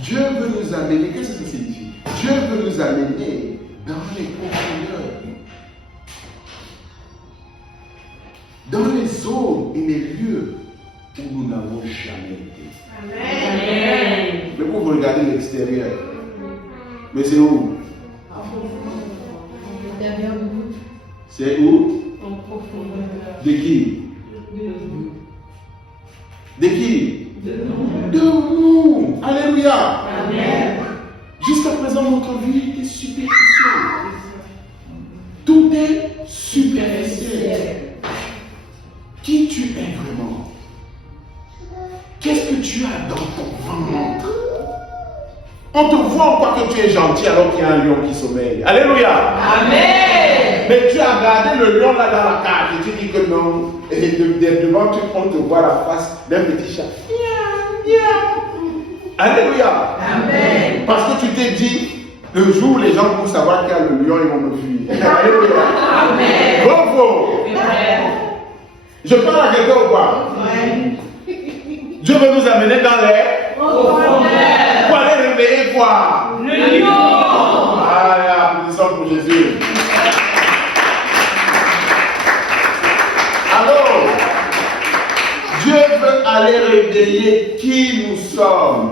Dieu veut nous amener, qu'est-ce que ça signifie? Dieu veut nous amener dans les profondeurs. Dans les zones et les lieux où nous n'avons jamais été. Amen. Mais pour vous regarder l'extérieur, mais c'est où? C'est où? De qui? De qui? De nous. Alléluia. Amen. Jusqu'à présent, notre vie était superficielle. Tout est superficiel. Qui tu es vraiment? Qu'est-ce que tu as dans ton ventre? On te voit en quoi que tu es gentil alors qu'il y a un lion qui sommeille. Alléluia. Amen. Mais tu as gardé le lion là dans la carte et tu dis que non. Et devant on te voit la face d'un petit chat. Alléluia. Amen. Parce que tu t'es dit, le jour où les gens vont savoir qu'il y a le lion, ils vont me fuir. Alléluia. Amen. Bravo. Je parle à quelqu'un ou pas? Dieu veut nous amener dans les Profondeur. pour aller réveiller quoi? Le lion. Allez, applaudissons pour Jésus. Alors, Dieu veut aller réveiller qui nous sommes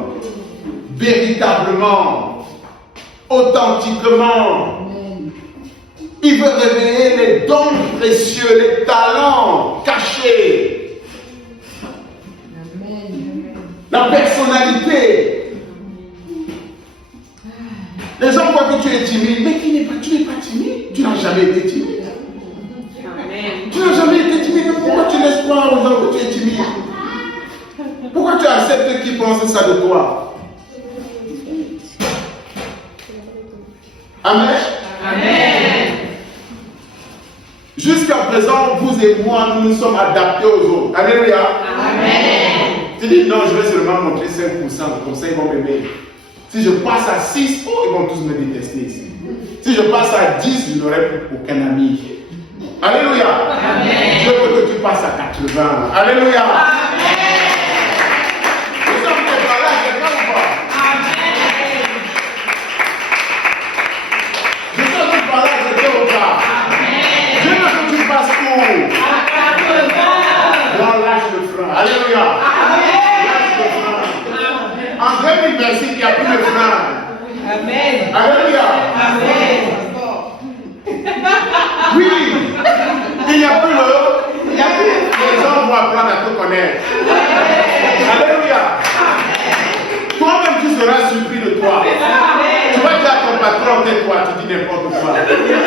véritablement, authentiquement. Il veut révéler les dons précieux, les talents cachés. La personnalité. Les gens voient que tu es timide, mais tu n'es pas timide. Tu n'as jamais été timide. Amen. Tu n'as jamais été timide. Pourquoi tu laisses croire aux gens que tu es timide? Pourquoi tu acceptes qu'ils pensent ça de toi? Amen. Amen. Jusqu'à présent, vous et moi, nous nous sommes adaptés aux autres. Alléluia. Amen. Tu dis non, je vais seulement montrer 5%, comme ça ils vont m'aimer. Si je passe à 6, ils vont tous me détester ici. Si je passe à 10, je n'aurai plus aucun ami. Alléluia. Amen. Je veux que tu passes à 80. Alléluia. Amen. Vous en faites parler à quelqu'un ou pas? Amen. Je veux que tu parles à quelqu'un ou pas? Amen. Je veux que tu passes où? À 80. Non, lâche le frein. Alléluia. Amen. Lâche le frein. En 2026, il n'y a plus de frein. Amen. Alléluia. Amen. Oui. Il n'y a plus les gens vont apprendre à te connaître. Alléluia. Toi-même, tu seras surpris de toi. Tu vas dire à ton patron, tais-toi, tu dis n'importe quoi. Alléluia.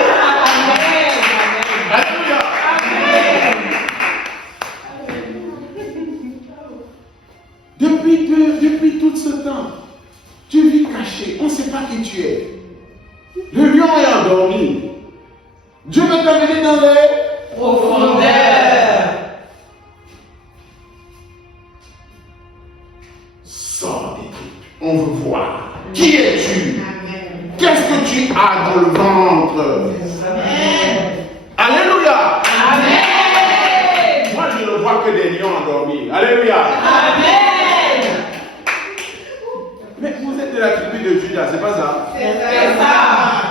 Depuis tout ce temps, tu vis caché. On ne sait pas qui tu es. Le lion est endormi. Dieu veut t'amener dans les Profondeur. sors des trucs. On veut voir. Qui es-tu? Qu'est-ce que tu as dans le ventre? Alléluia. Amen. Moi, je ne vois que des lions endormis. Alléluia. Amen. Mais vous êtes de la tribu de Judas, c'est pas ça? C'est ça.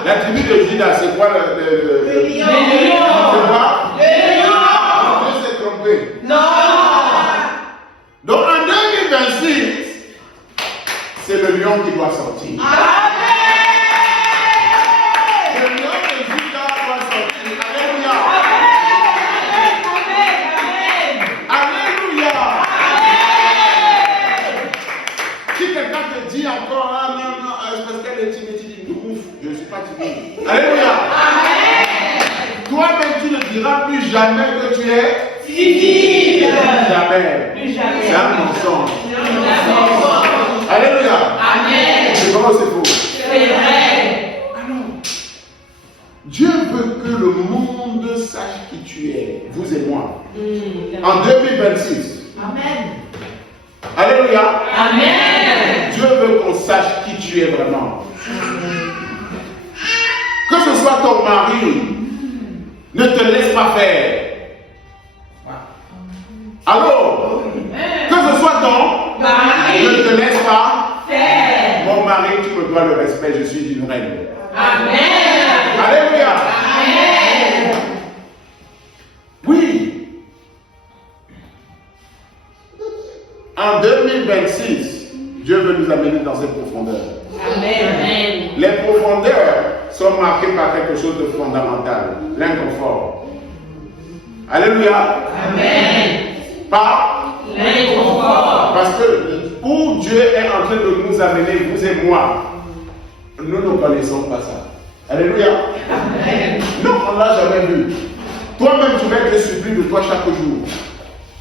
La tribu de Judas, c'est quoi Le lion. C'est quoi? Le lion. Je s'est trompé. Non. le lion qui doit sortir. Le lion de Judas doit sortir. Alléluia. Alléluia. Si quelqu'un te dit encore, ah non, non, parce qu'elle est timide, tu dis, ouf, je ne suis pas timide. Alléluia. Toi-même, tu ne diras plus jamais que tu es timide. Jamais. C'est un mensonge. Alléluia. Amen. C'est vrai ou c'est faux? C'est vrai. Alors, Dieu veut que le monde sache qui tu es, vous et moi. En 2026. Amen. Alléluia. Amen. Dieu veut qu'on sache qui tu es vraiment. Que ce soit ton mari, ne te laisse pas faire. Alors, que ce soit ton mari, ne te laisse pas faire. Mon mari, tu me dois le respect, je suis une reine. Amen. Alléluia. Amen. Oui. En 2026, Dieu veut nous amener dans cette profondeur. Amen. Les profondeurs sont marquées par quelque chose de fondamental, l'inconfort. Alléluia. Amen. Par l'inconfort. Parce que où Dieu est en train de nous amener, vous et moi, nous ne connaissons pas ça. Alléluia. Amen. Non, on ne l'a jamais vu. Toi-même, tu vas être surpris de toi chaque jour.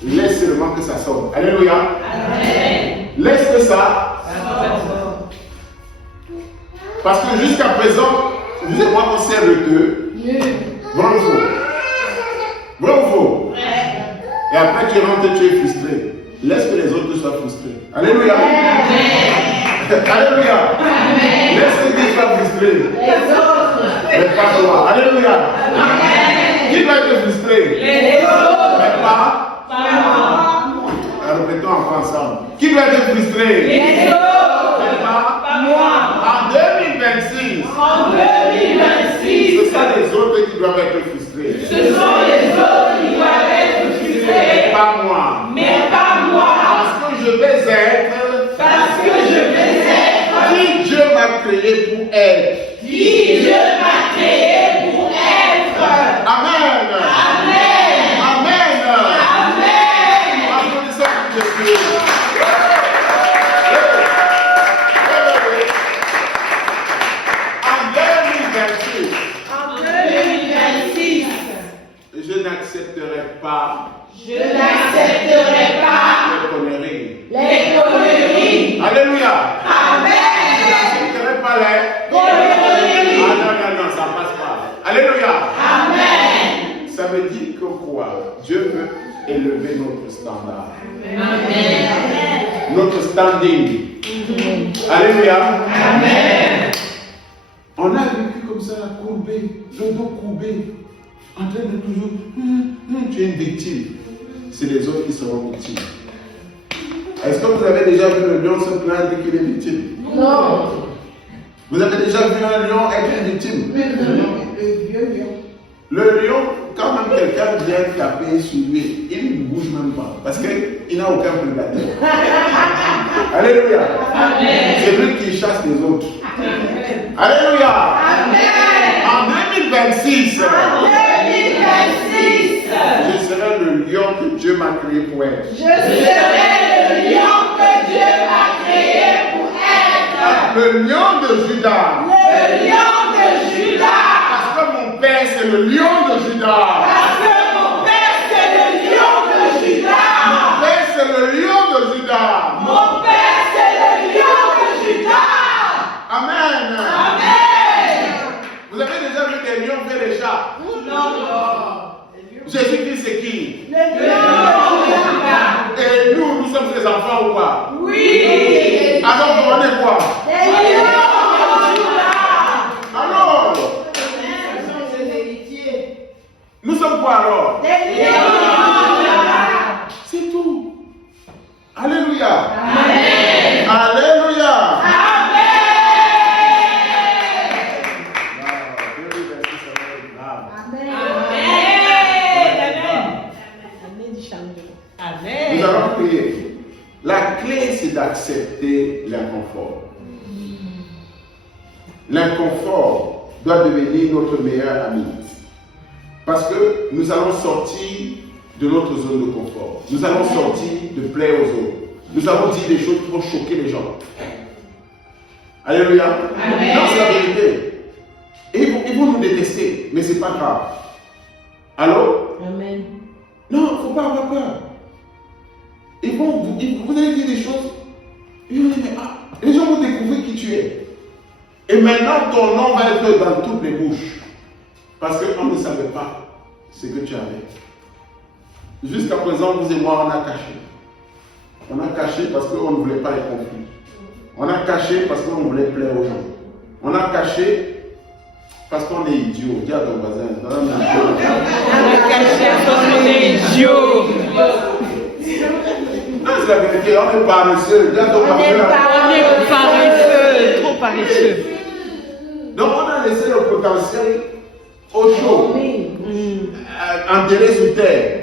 Laisse seulement que ça sorte. Alléluia. Amen. Laisse que ça sorte. Parce que jusqu'à présent, vous et moi, on sert le deux. Vrai ou faux? Vrai ou faux? Et après, tu rentres, tu es frustré. Laisse que les autres soient frustrés. Alléluia. Amen. Alléluia. Amen. Laisse que tu sois frustré. Les autres. Mais pas toi. Alléluia. Amen. Qui va être frustré? Les autres. Mais pas moi. Répétons encore ensemble. Qui va être frustré? Les autres. Mais pas moi. En 2026. En 2026. Ce sont les autres qui doivent être frustrés. Ce sont les autres qui doivent être frustrés. Mais pas moi. Mais pas moi. Parce que je vais être. Parce que je vais être. Qui Dieu m'a créé pour être. Qui Dieu m'a créé pour être. Amen. Amen. Amen. Amen. Applaudissons pour Jésus. En 2026. Je n'accepterai pas. Je n'accepterai pas les conneries. Les conneries. Alléluia. Amen. Je n'accepterai pas les conneries. Ah non, non, non, ça ne passe pas. Alléluia. Amen. Ça veut dire que quoi? Dieu veut élever notre standard. Amen. Notre standing. Alléluia. Amen. On a vécu comme ça, courbé, le dos courbé. En train de toujours, tu es une victime. C'est les autres qui seront victimes. Est-ce que vous avez déjà vu le lion se plaindre qu'il est victime? Non. Vous avez déjà vu un lion être une victime? Le lion, quand même quelqu'un vient taper sur lui, il ne bouge même pas. Parce qu'il n'a aucun prédateur. Alléluia. C'est lui qui chasse les autres. Alléluia. Amen. En 2026. Je serai le lion que Dieu m'a créé pour être. Je serai le lion que Dieu m'a créé pour être. Le lion de Judas. Le lion de Judas. Parce que mon père c'est le lion de Judas. Parce que mon père c'est le lion de Judas. Mon père c'est le lion de Judas. Mon père c'est le lion de Judas. Amen. Amen. Vous avez déjà vu des lions faire des chats? Non. Jésus-Christ c'est qui? Le lion de Judas. Et nous sommes ses enfants ou quoi? Oui. Alors on est quoi? Les lions de Judas. Alors nous sommes quoi alors? Les lions de Judas. C'est tout. Alléluia. Amen. Alléluia. Nous allons prier. La clé l'inconfort doit devenir notre meilleur ami. Parce que nous allons sortir de notre zone de confort. Nous allons sortir de plaire aux autres. Nous allons dire des choses qui vont choquer les gens. Alléluia. Amen. Non, c'est la vérité. Et ils vont nous détester, mais ce n'est pas grave. Allô? Amen. Non, il ne faut pas avoir peur. Vous allez dire des choses. Ils vont dire, mais les gens vont découvrir qui tu es. Et maintenant, ton nom va être dans toutes les bouches. Parce qu'on ne savait pas ce que tu avais. Jusqu'à présent, vous et moi, on a caché. On a caché parce qu'on ne voulait pas être compris. On a caché parce qu'on voulait plaire aux gens. On a caché parce qu'on est idiot. Dis à ton voisin. On a caché parce qu'on est idiot. Non, c'est la vérité. On est paresseux. Dis à ton voisin. On est paresseux. Trop paresseux. Donc, on a laissé le potentiel au chaud. Enterré sous terre.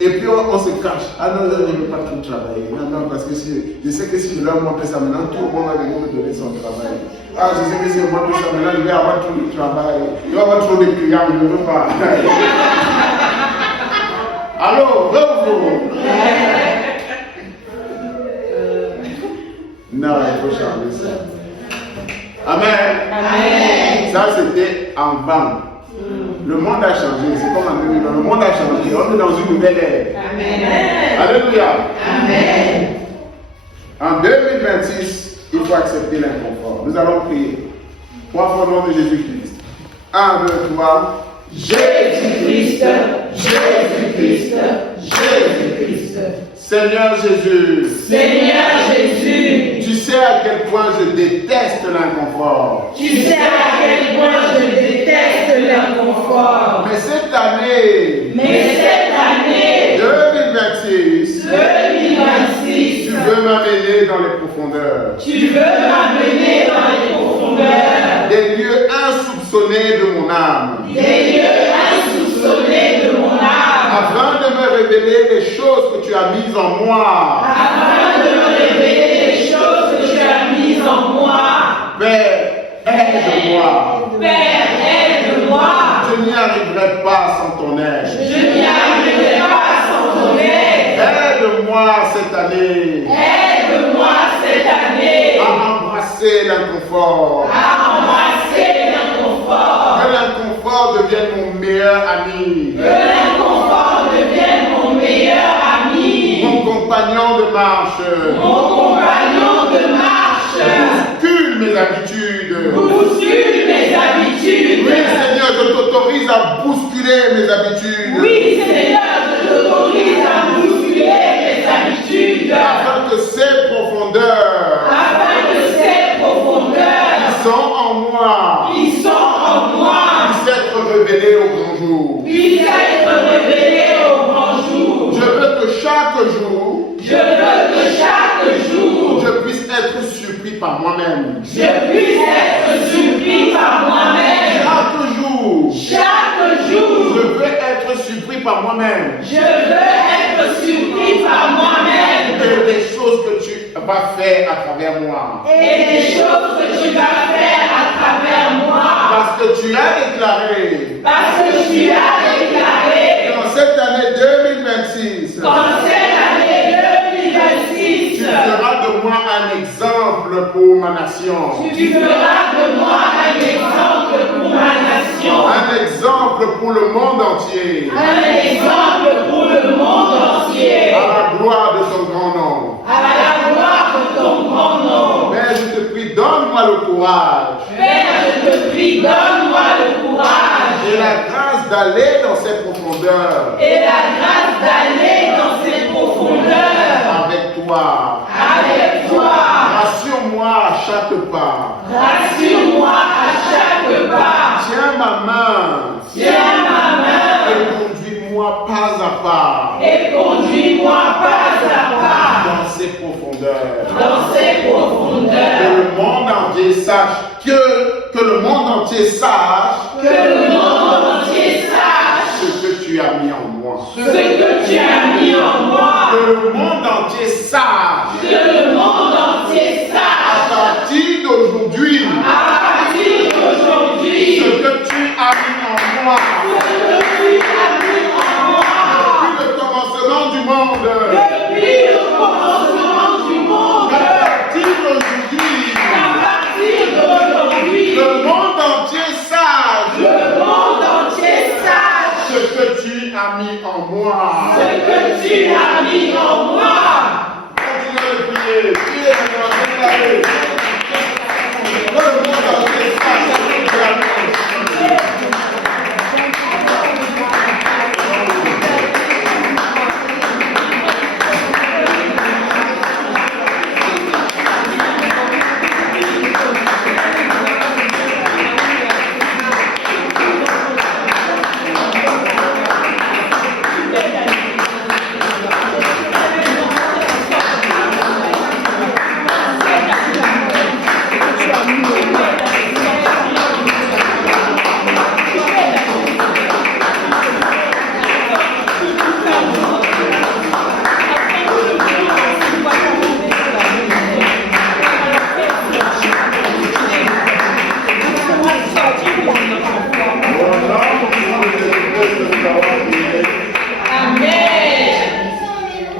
Et puis on se cache. Ah non, je ne veux pas tout travailler. Non, parce que je sais que si je leur montre ça maintenant, tout le monde va venir me donner son travail. Ah, je sais que si je montre ça maintenant, je vais avoir trop de travail. Je vais avoir trop de clients, je ne veux pas. Allô, bravo. Non, il faut changer ça. Amen. Amen. Ça, c'était en banque. Le monde a changé, c'est comme en 2020. Le monde a changé, on est dans une nouvelle ère. Amen. Alléluia. Amen. En 2026, il faut accepter l'inconfort. Nous allons prier. 3 fois au nom de Jésus-Christ. 1, 2, 3. Jésus-Christ, Jésus-Christ, Jésus-Christ. Seigneur Jésus. Seigneur Jésus. Tu sais à quel point je déteste l'inconfort. Tu sais à quel point je déteste l'inconfort. Mais cette année. 2026. Tu veux m'amener dans les profondeurs. Des lieux insoupçonnés de mon âme. Afin de me révéler les choses que tu as mises en moi. Père, aide-moi. Je n'y arriverai pas sans ton aide. Aide-moi cette année. À embrasser l'inconfort. Que l'inconfort devienne mon meilleur ami. Mon compagnon de marche. Bouscule mes habitudes. Oui, Seigneur, je t'autorise à bousculer mes habitudes. Afin que ces profondeurs qui sont en moi puissent être révélées au grand jour. Je veux que chaque jour, je puisse être surpris par moi-même. Chaque jour, je veux être surpris par moi-même. Et des choses que tu vas faire à travers moi. Parce que tu as déclaré. Dans cette année 2026. Tu feras de moi un exemple pour ma nation. Un exemple pour le monde entier. À la gloire de ton grand nom. Père, je te prie, donne-moi le courage. Et la grâce d'aller dans cette profondeur. Avec toi. Rassure-moi à chaque pas. Tiens ma main. Et conduis-moi pas à pas. Dans ces profondeurs. Que le monde entier sache que le monde entier sache ce que tu as mis en moi. Que le monde entier sache à partir d'aujourd'hui moi. Depuis le commencement du monde. À partir d'aujourd'hui. Le monde entier sache. Ce que tu as mis en moi. Continuez de prier. Priez maintenant, déclarez. Le monde entier sache ce que tu as mis en moi.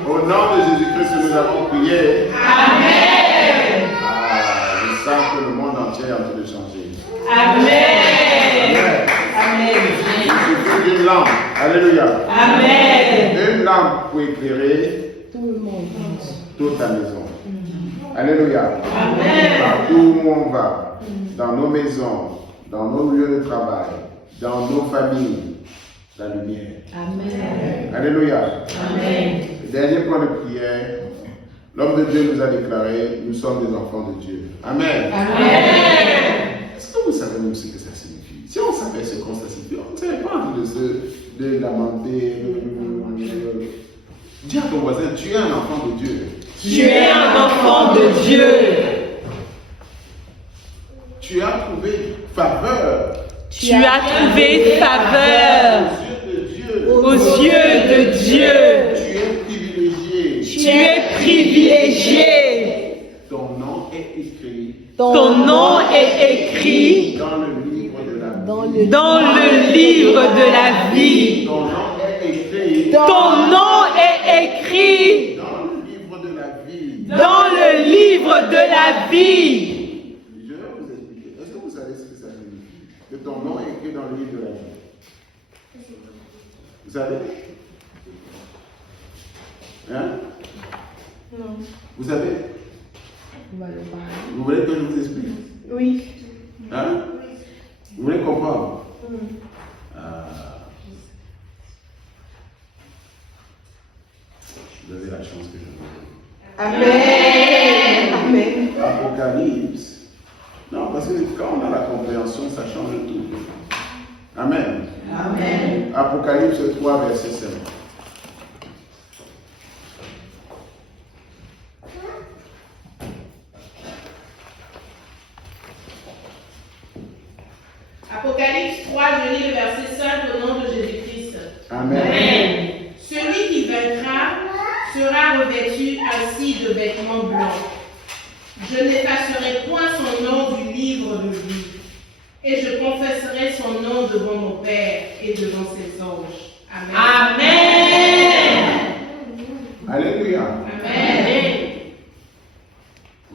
Au nom de Jésus-Christ, nous avons prié. Amen. Je sens que le monde entier est en train de changer. Amen. Amen. Il suffit d'une lampe. Alléluia. Amen. Une lampe pour éclairer toute ta maison. Alléluia. Amen. Partout où on va, dans nos maisons, dans nos lieux de travail, dans nos familles, la lumière. Amen. Alléluia. Amen. Dernier point de prière. L'homme de Dieu nous a déclaré, nous sommes des enfants de Dieu. Amen. Amen. Est-ce que vous savez même ce que ça signifie? Si on savait ce qu'on ça signifie, on ne serait pas en train de lamenter. Dis à ton voisin, tu es un enfant de Dieu. Tu es un enfant de Dieu. Tu as trouvé faveur Tu as trouvé faveur aux yeux de Dieu. aux yeux de Dieu. Tu es privilégié. Tu es privilégié. Ton nom est écrit Ton nom est écrit dans le livre de la vie. dans le livre de la vie. Ton nom est écrit Ton nom est écrit dans le livre de la vie. dans le livre de la vie. Je vais vous expliquer. Est-ce que vous savez ce que ça signifie? Que ton nom est écrit dans le livre de la vie. Vous savez? Hein? Non. Vous savez? Vous voulez que je vous explique? Oui. Hein? Vous voulez comprendre? Vous avez la chance que je vous donne. Amen. Amen. Apocalypse. Non, parce que quand on a la compréhension, ça change tout. Amen. Amen. Apocalypse 3, verset 5. Apocalypse 3, je lis le verset 5 au nom de Jésus-Christ. Amen. Celui qui vaincra sera revêtu ainsi de vêtements blancs. Je n'effacerai point son nom du livre de vie, et je confesserai son nom devant mon Père et devant ses anges. Amen. Amen. Alléluia. Amen.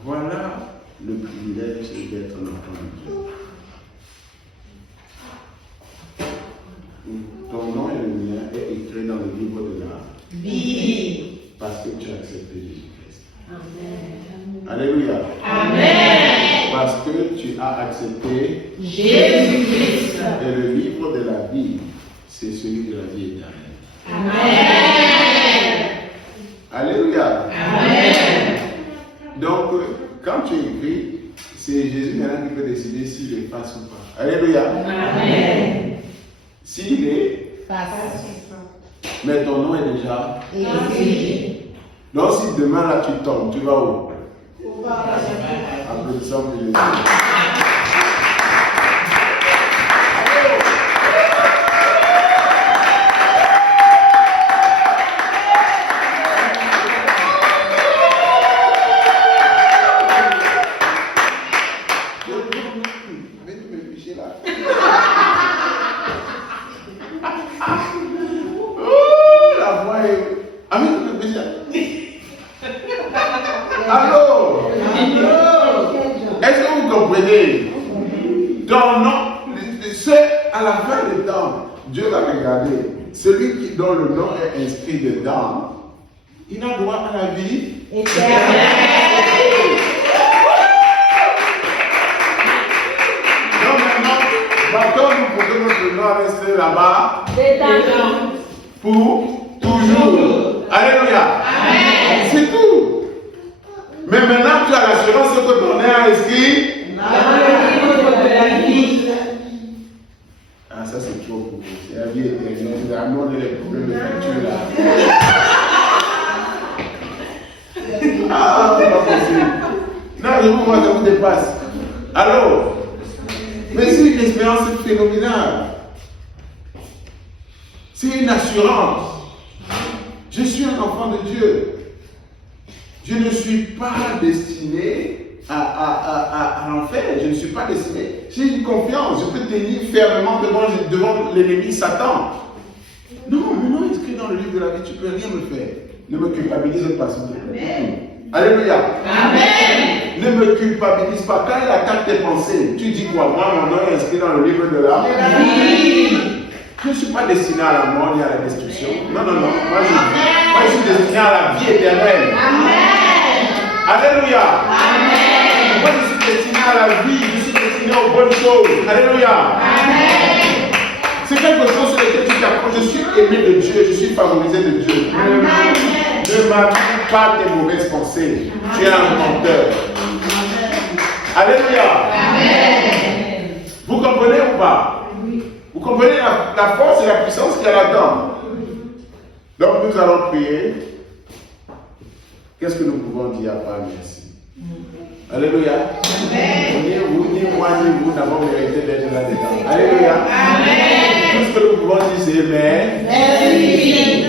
Voilà le privilège d'être l'enfant de Dieu. Ton nom et le mien est écrit dans le livre de la Vie. parce que tu as accepté Jésus-Christ. Amen. Alléluia. Amen. Parce que tu as accepté Jésus-Christ. et le livre de la vie, c'est celui de la vie éternelle. Amen. Alléluia. Amen. Donc, quand tu écris, c'est Jésus maintenant qui peut décider s'il est face ou pas. Alléluia. Amen. S'il est, mais ton nom est déjà. Donc, si demain là tu tombes, tu vas où? Applaudissons pour Jésus. Amen, le plaisir. Allô? Est-ce que vous comprenez? Ton nom, c'est à la fin des temps, Dieu l'a regardé. Celui dont le nom est inscrit dedans, il a droit à la vie éternelle. Donc maintenant, nous pouvons notre nom rester là-bas pour toujours. Alléluia. Amen. C'est tout. Mais maintenant, tu as l'assurance que ton nom est inscrit dans le livre de la vie. Ah, ça c'est trop pour vous. C'est la vie éternelle. C'est la mort et les problèmes de futur là. Ah, c'est pas possible. Non, je vous vois, ça vous dépasse. Alors, mais c'est une expérience phénoménale. C'est une assurance. Je suis un enfant de Dieu. Je ne suis pas destiné à l'enfer. Je ne suis pas destiné. J'ai une confiance. Je peux tenir fermement devant l'ennemi Satan. Non, mon nom est inscrit dans le livre de la vie. Tu ne peux rien me faire. Ne me culpabilise pas, s'il te plaît. Alléluia. Amen. Ne me culpabilise pas. Quand il attaque tes pensées, tu dis quoi? Moi, mon nom est inscrit dans le livre de la vie. Je ne suis pas destiné à la mort ni à la destruction. Non. Moi, je suis destiné à la vie éternelle. Amen. Alléluia. Amen. Moi, je suis destiné à la vie. Je suis destiné aux bonnes choses. Alléluia. Amen. C'est quelque chose sur lequel tu t'approches. Je suis aimé de Dieu. Je suis favorisé de Dieu. Amen. Ne m'applique pas tes mauvaises pensées. Tu es un menteur. Alléluia. Amen. Vous comprenez ou pas? Vous comprenez la force et la puissance qu'il y a là-dedans. Donc nous allons prier. Qu'est-ce que nous pouvons dire à part merci? Alléluia. Amen. Ni moi ni vous n'avons mérité d'être là-dedans. Alléluia. Amen. Tout ce que nous pouvons dire c'est merci.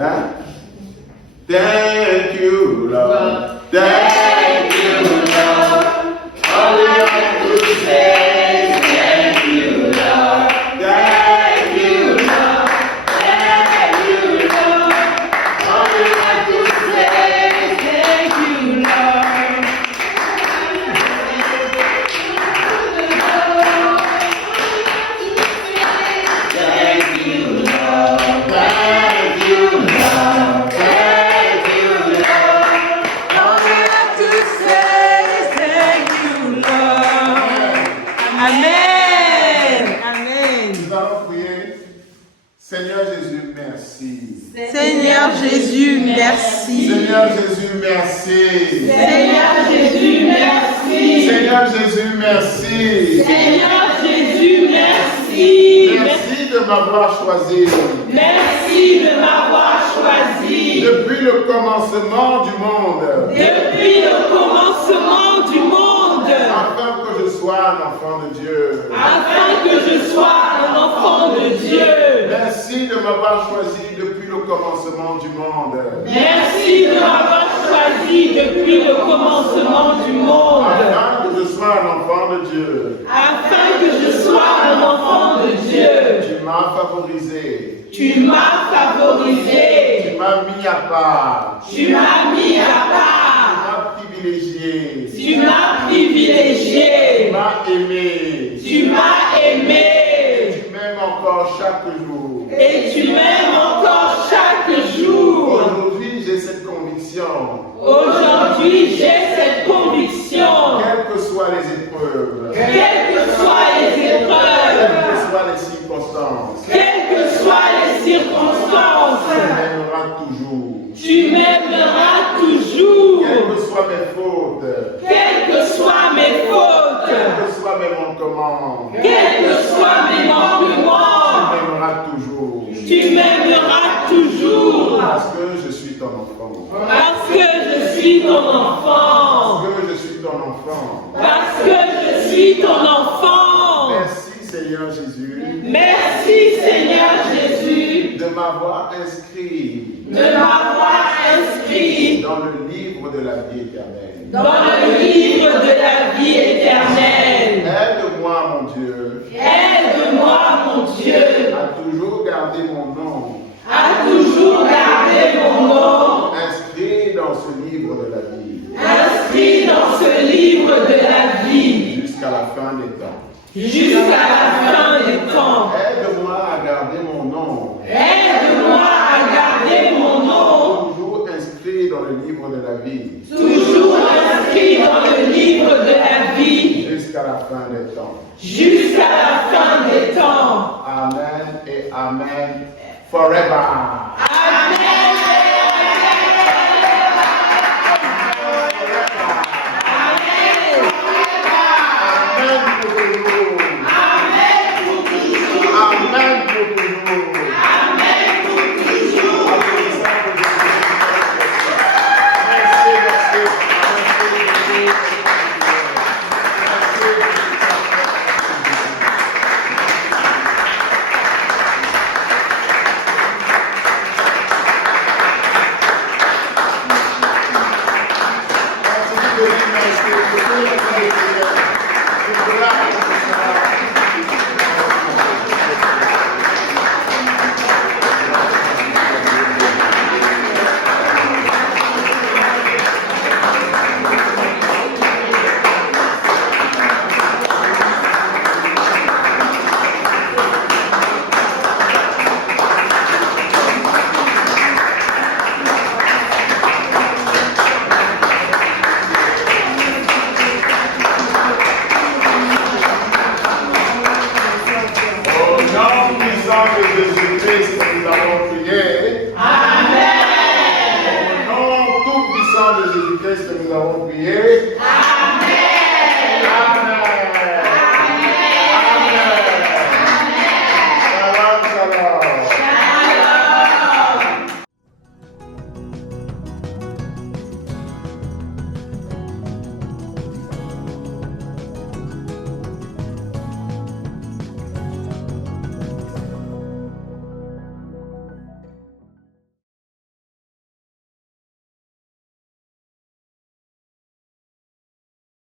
Hein? Thank you, Lord. Thank you, Lord. All we have to say, thank you, Lord. Thank you, Lord. Thank you, Lord. All we have to say, thank you, Lord. Thank you, Lord. Thank you, Lord. Seigneur Jésus, merci. Seigneur Jésus, merci. Seigneur Jésus, merci. Seigneur Jésus, merci. Seigneur Jésus, merci. Seigneur Jésus, merci. Merci de m'avoir choisi. Merci de m'avoir choisi. Depuis le commencement du monde. Depuis le commencement du monde. Afin que je sois un enfant de Dieu. Afin que je sois un enfant de Dieu. Merci de m'avoir choisi depuis le commencement du monde. Merci de m'avoir choisi depuis le commencement du monde. Afin que je sois un enfant de Dieu. Afin que je sois un enfant de Dieu. Tu m'as favorisé. Tu m'as favorisé. Tu m'as mis à part. Tu m'as mis à part. Tu m'as privilégié. Tu m'as privilégié. Tu m'as aimé. Tu m'as aimé. Tu m'aimes encore chaque jour. Et tu m'aimes encore chaque jour. Aujourd'hui, j'ai cette conviction. Aujourd'hui, j'ai cette conviction. Quelles que soient les épreuves. Quelles que soient les Quelles épreuves. que soient les circonstances. Quelles que soient les circonstances. Tu m'aimeras toujours. Tu m'aimeras toujours. Quelles que soient mes fautes. Quelles que soient mes fautes. Quels que soient mes manquements. Quels que soient mes manquements. Tu m'aimeras toujours. Tu m'aimeras toujours. Parce que je suis ton enfant. Parce que je suis ton enfant. Parce que je suis ton enfant. Parce que je suis ton enfant. Merci Seigneur Jésus. Merci Seigneur Jésus. De m'avoir inscrit. De m'avoir inscrit. Dans le livre de la vie éternelle. Dans le livre de la vie éternelle. Aide-moi mon Dieu. Aide-moi mon Dieu. À toujours garder mon nom. À toujours la fin des temps. Jusqu'à la fin des temps. Aide-moi à garder mon nom. Aide-moi à garder mon nom. Toujours inscrit dans le livre de la vie. Toujours inscrit dans le livre de la vie. Jusqu'à la fin des temps. Jusqu'à la fin des temps. Amen et Amen. Forever. Amen. Merci.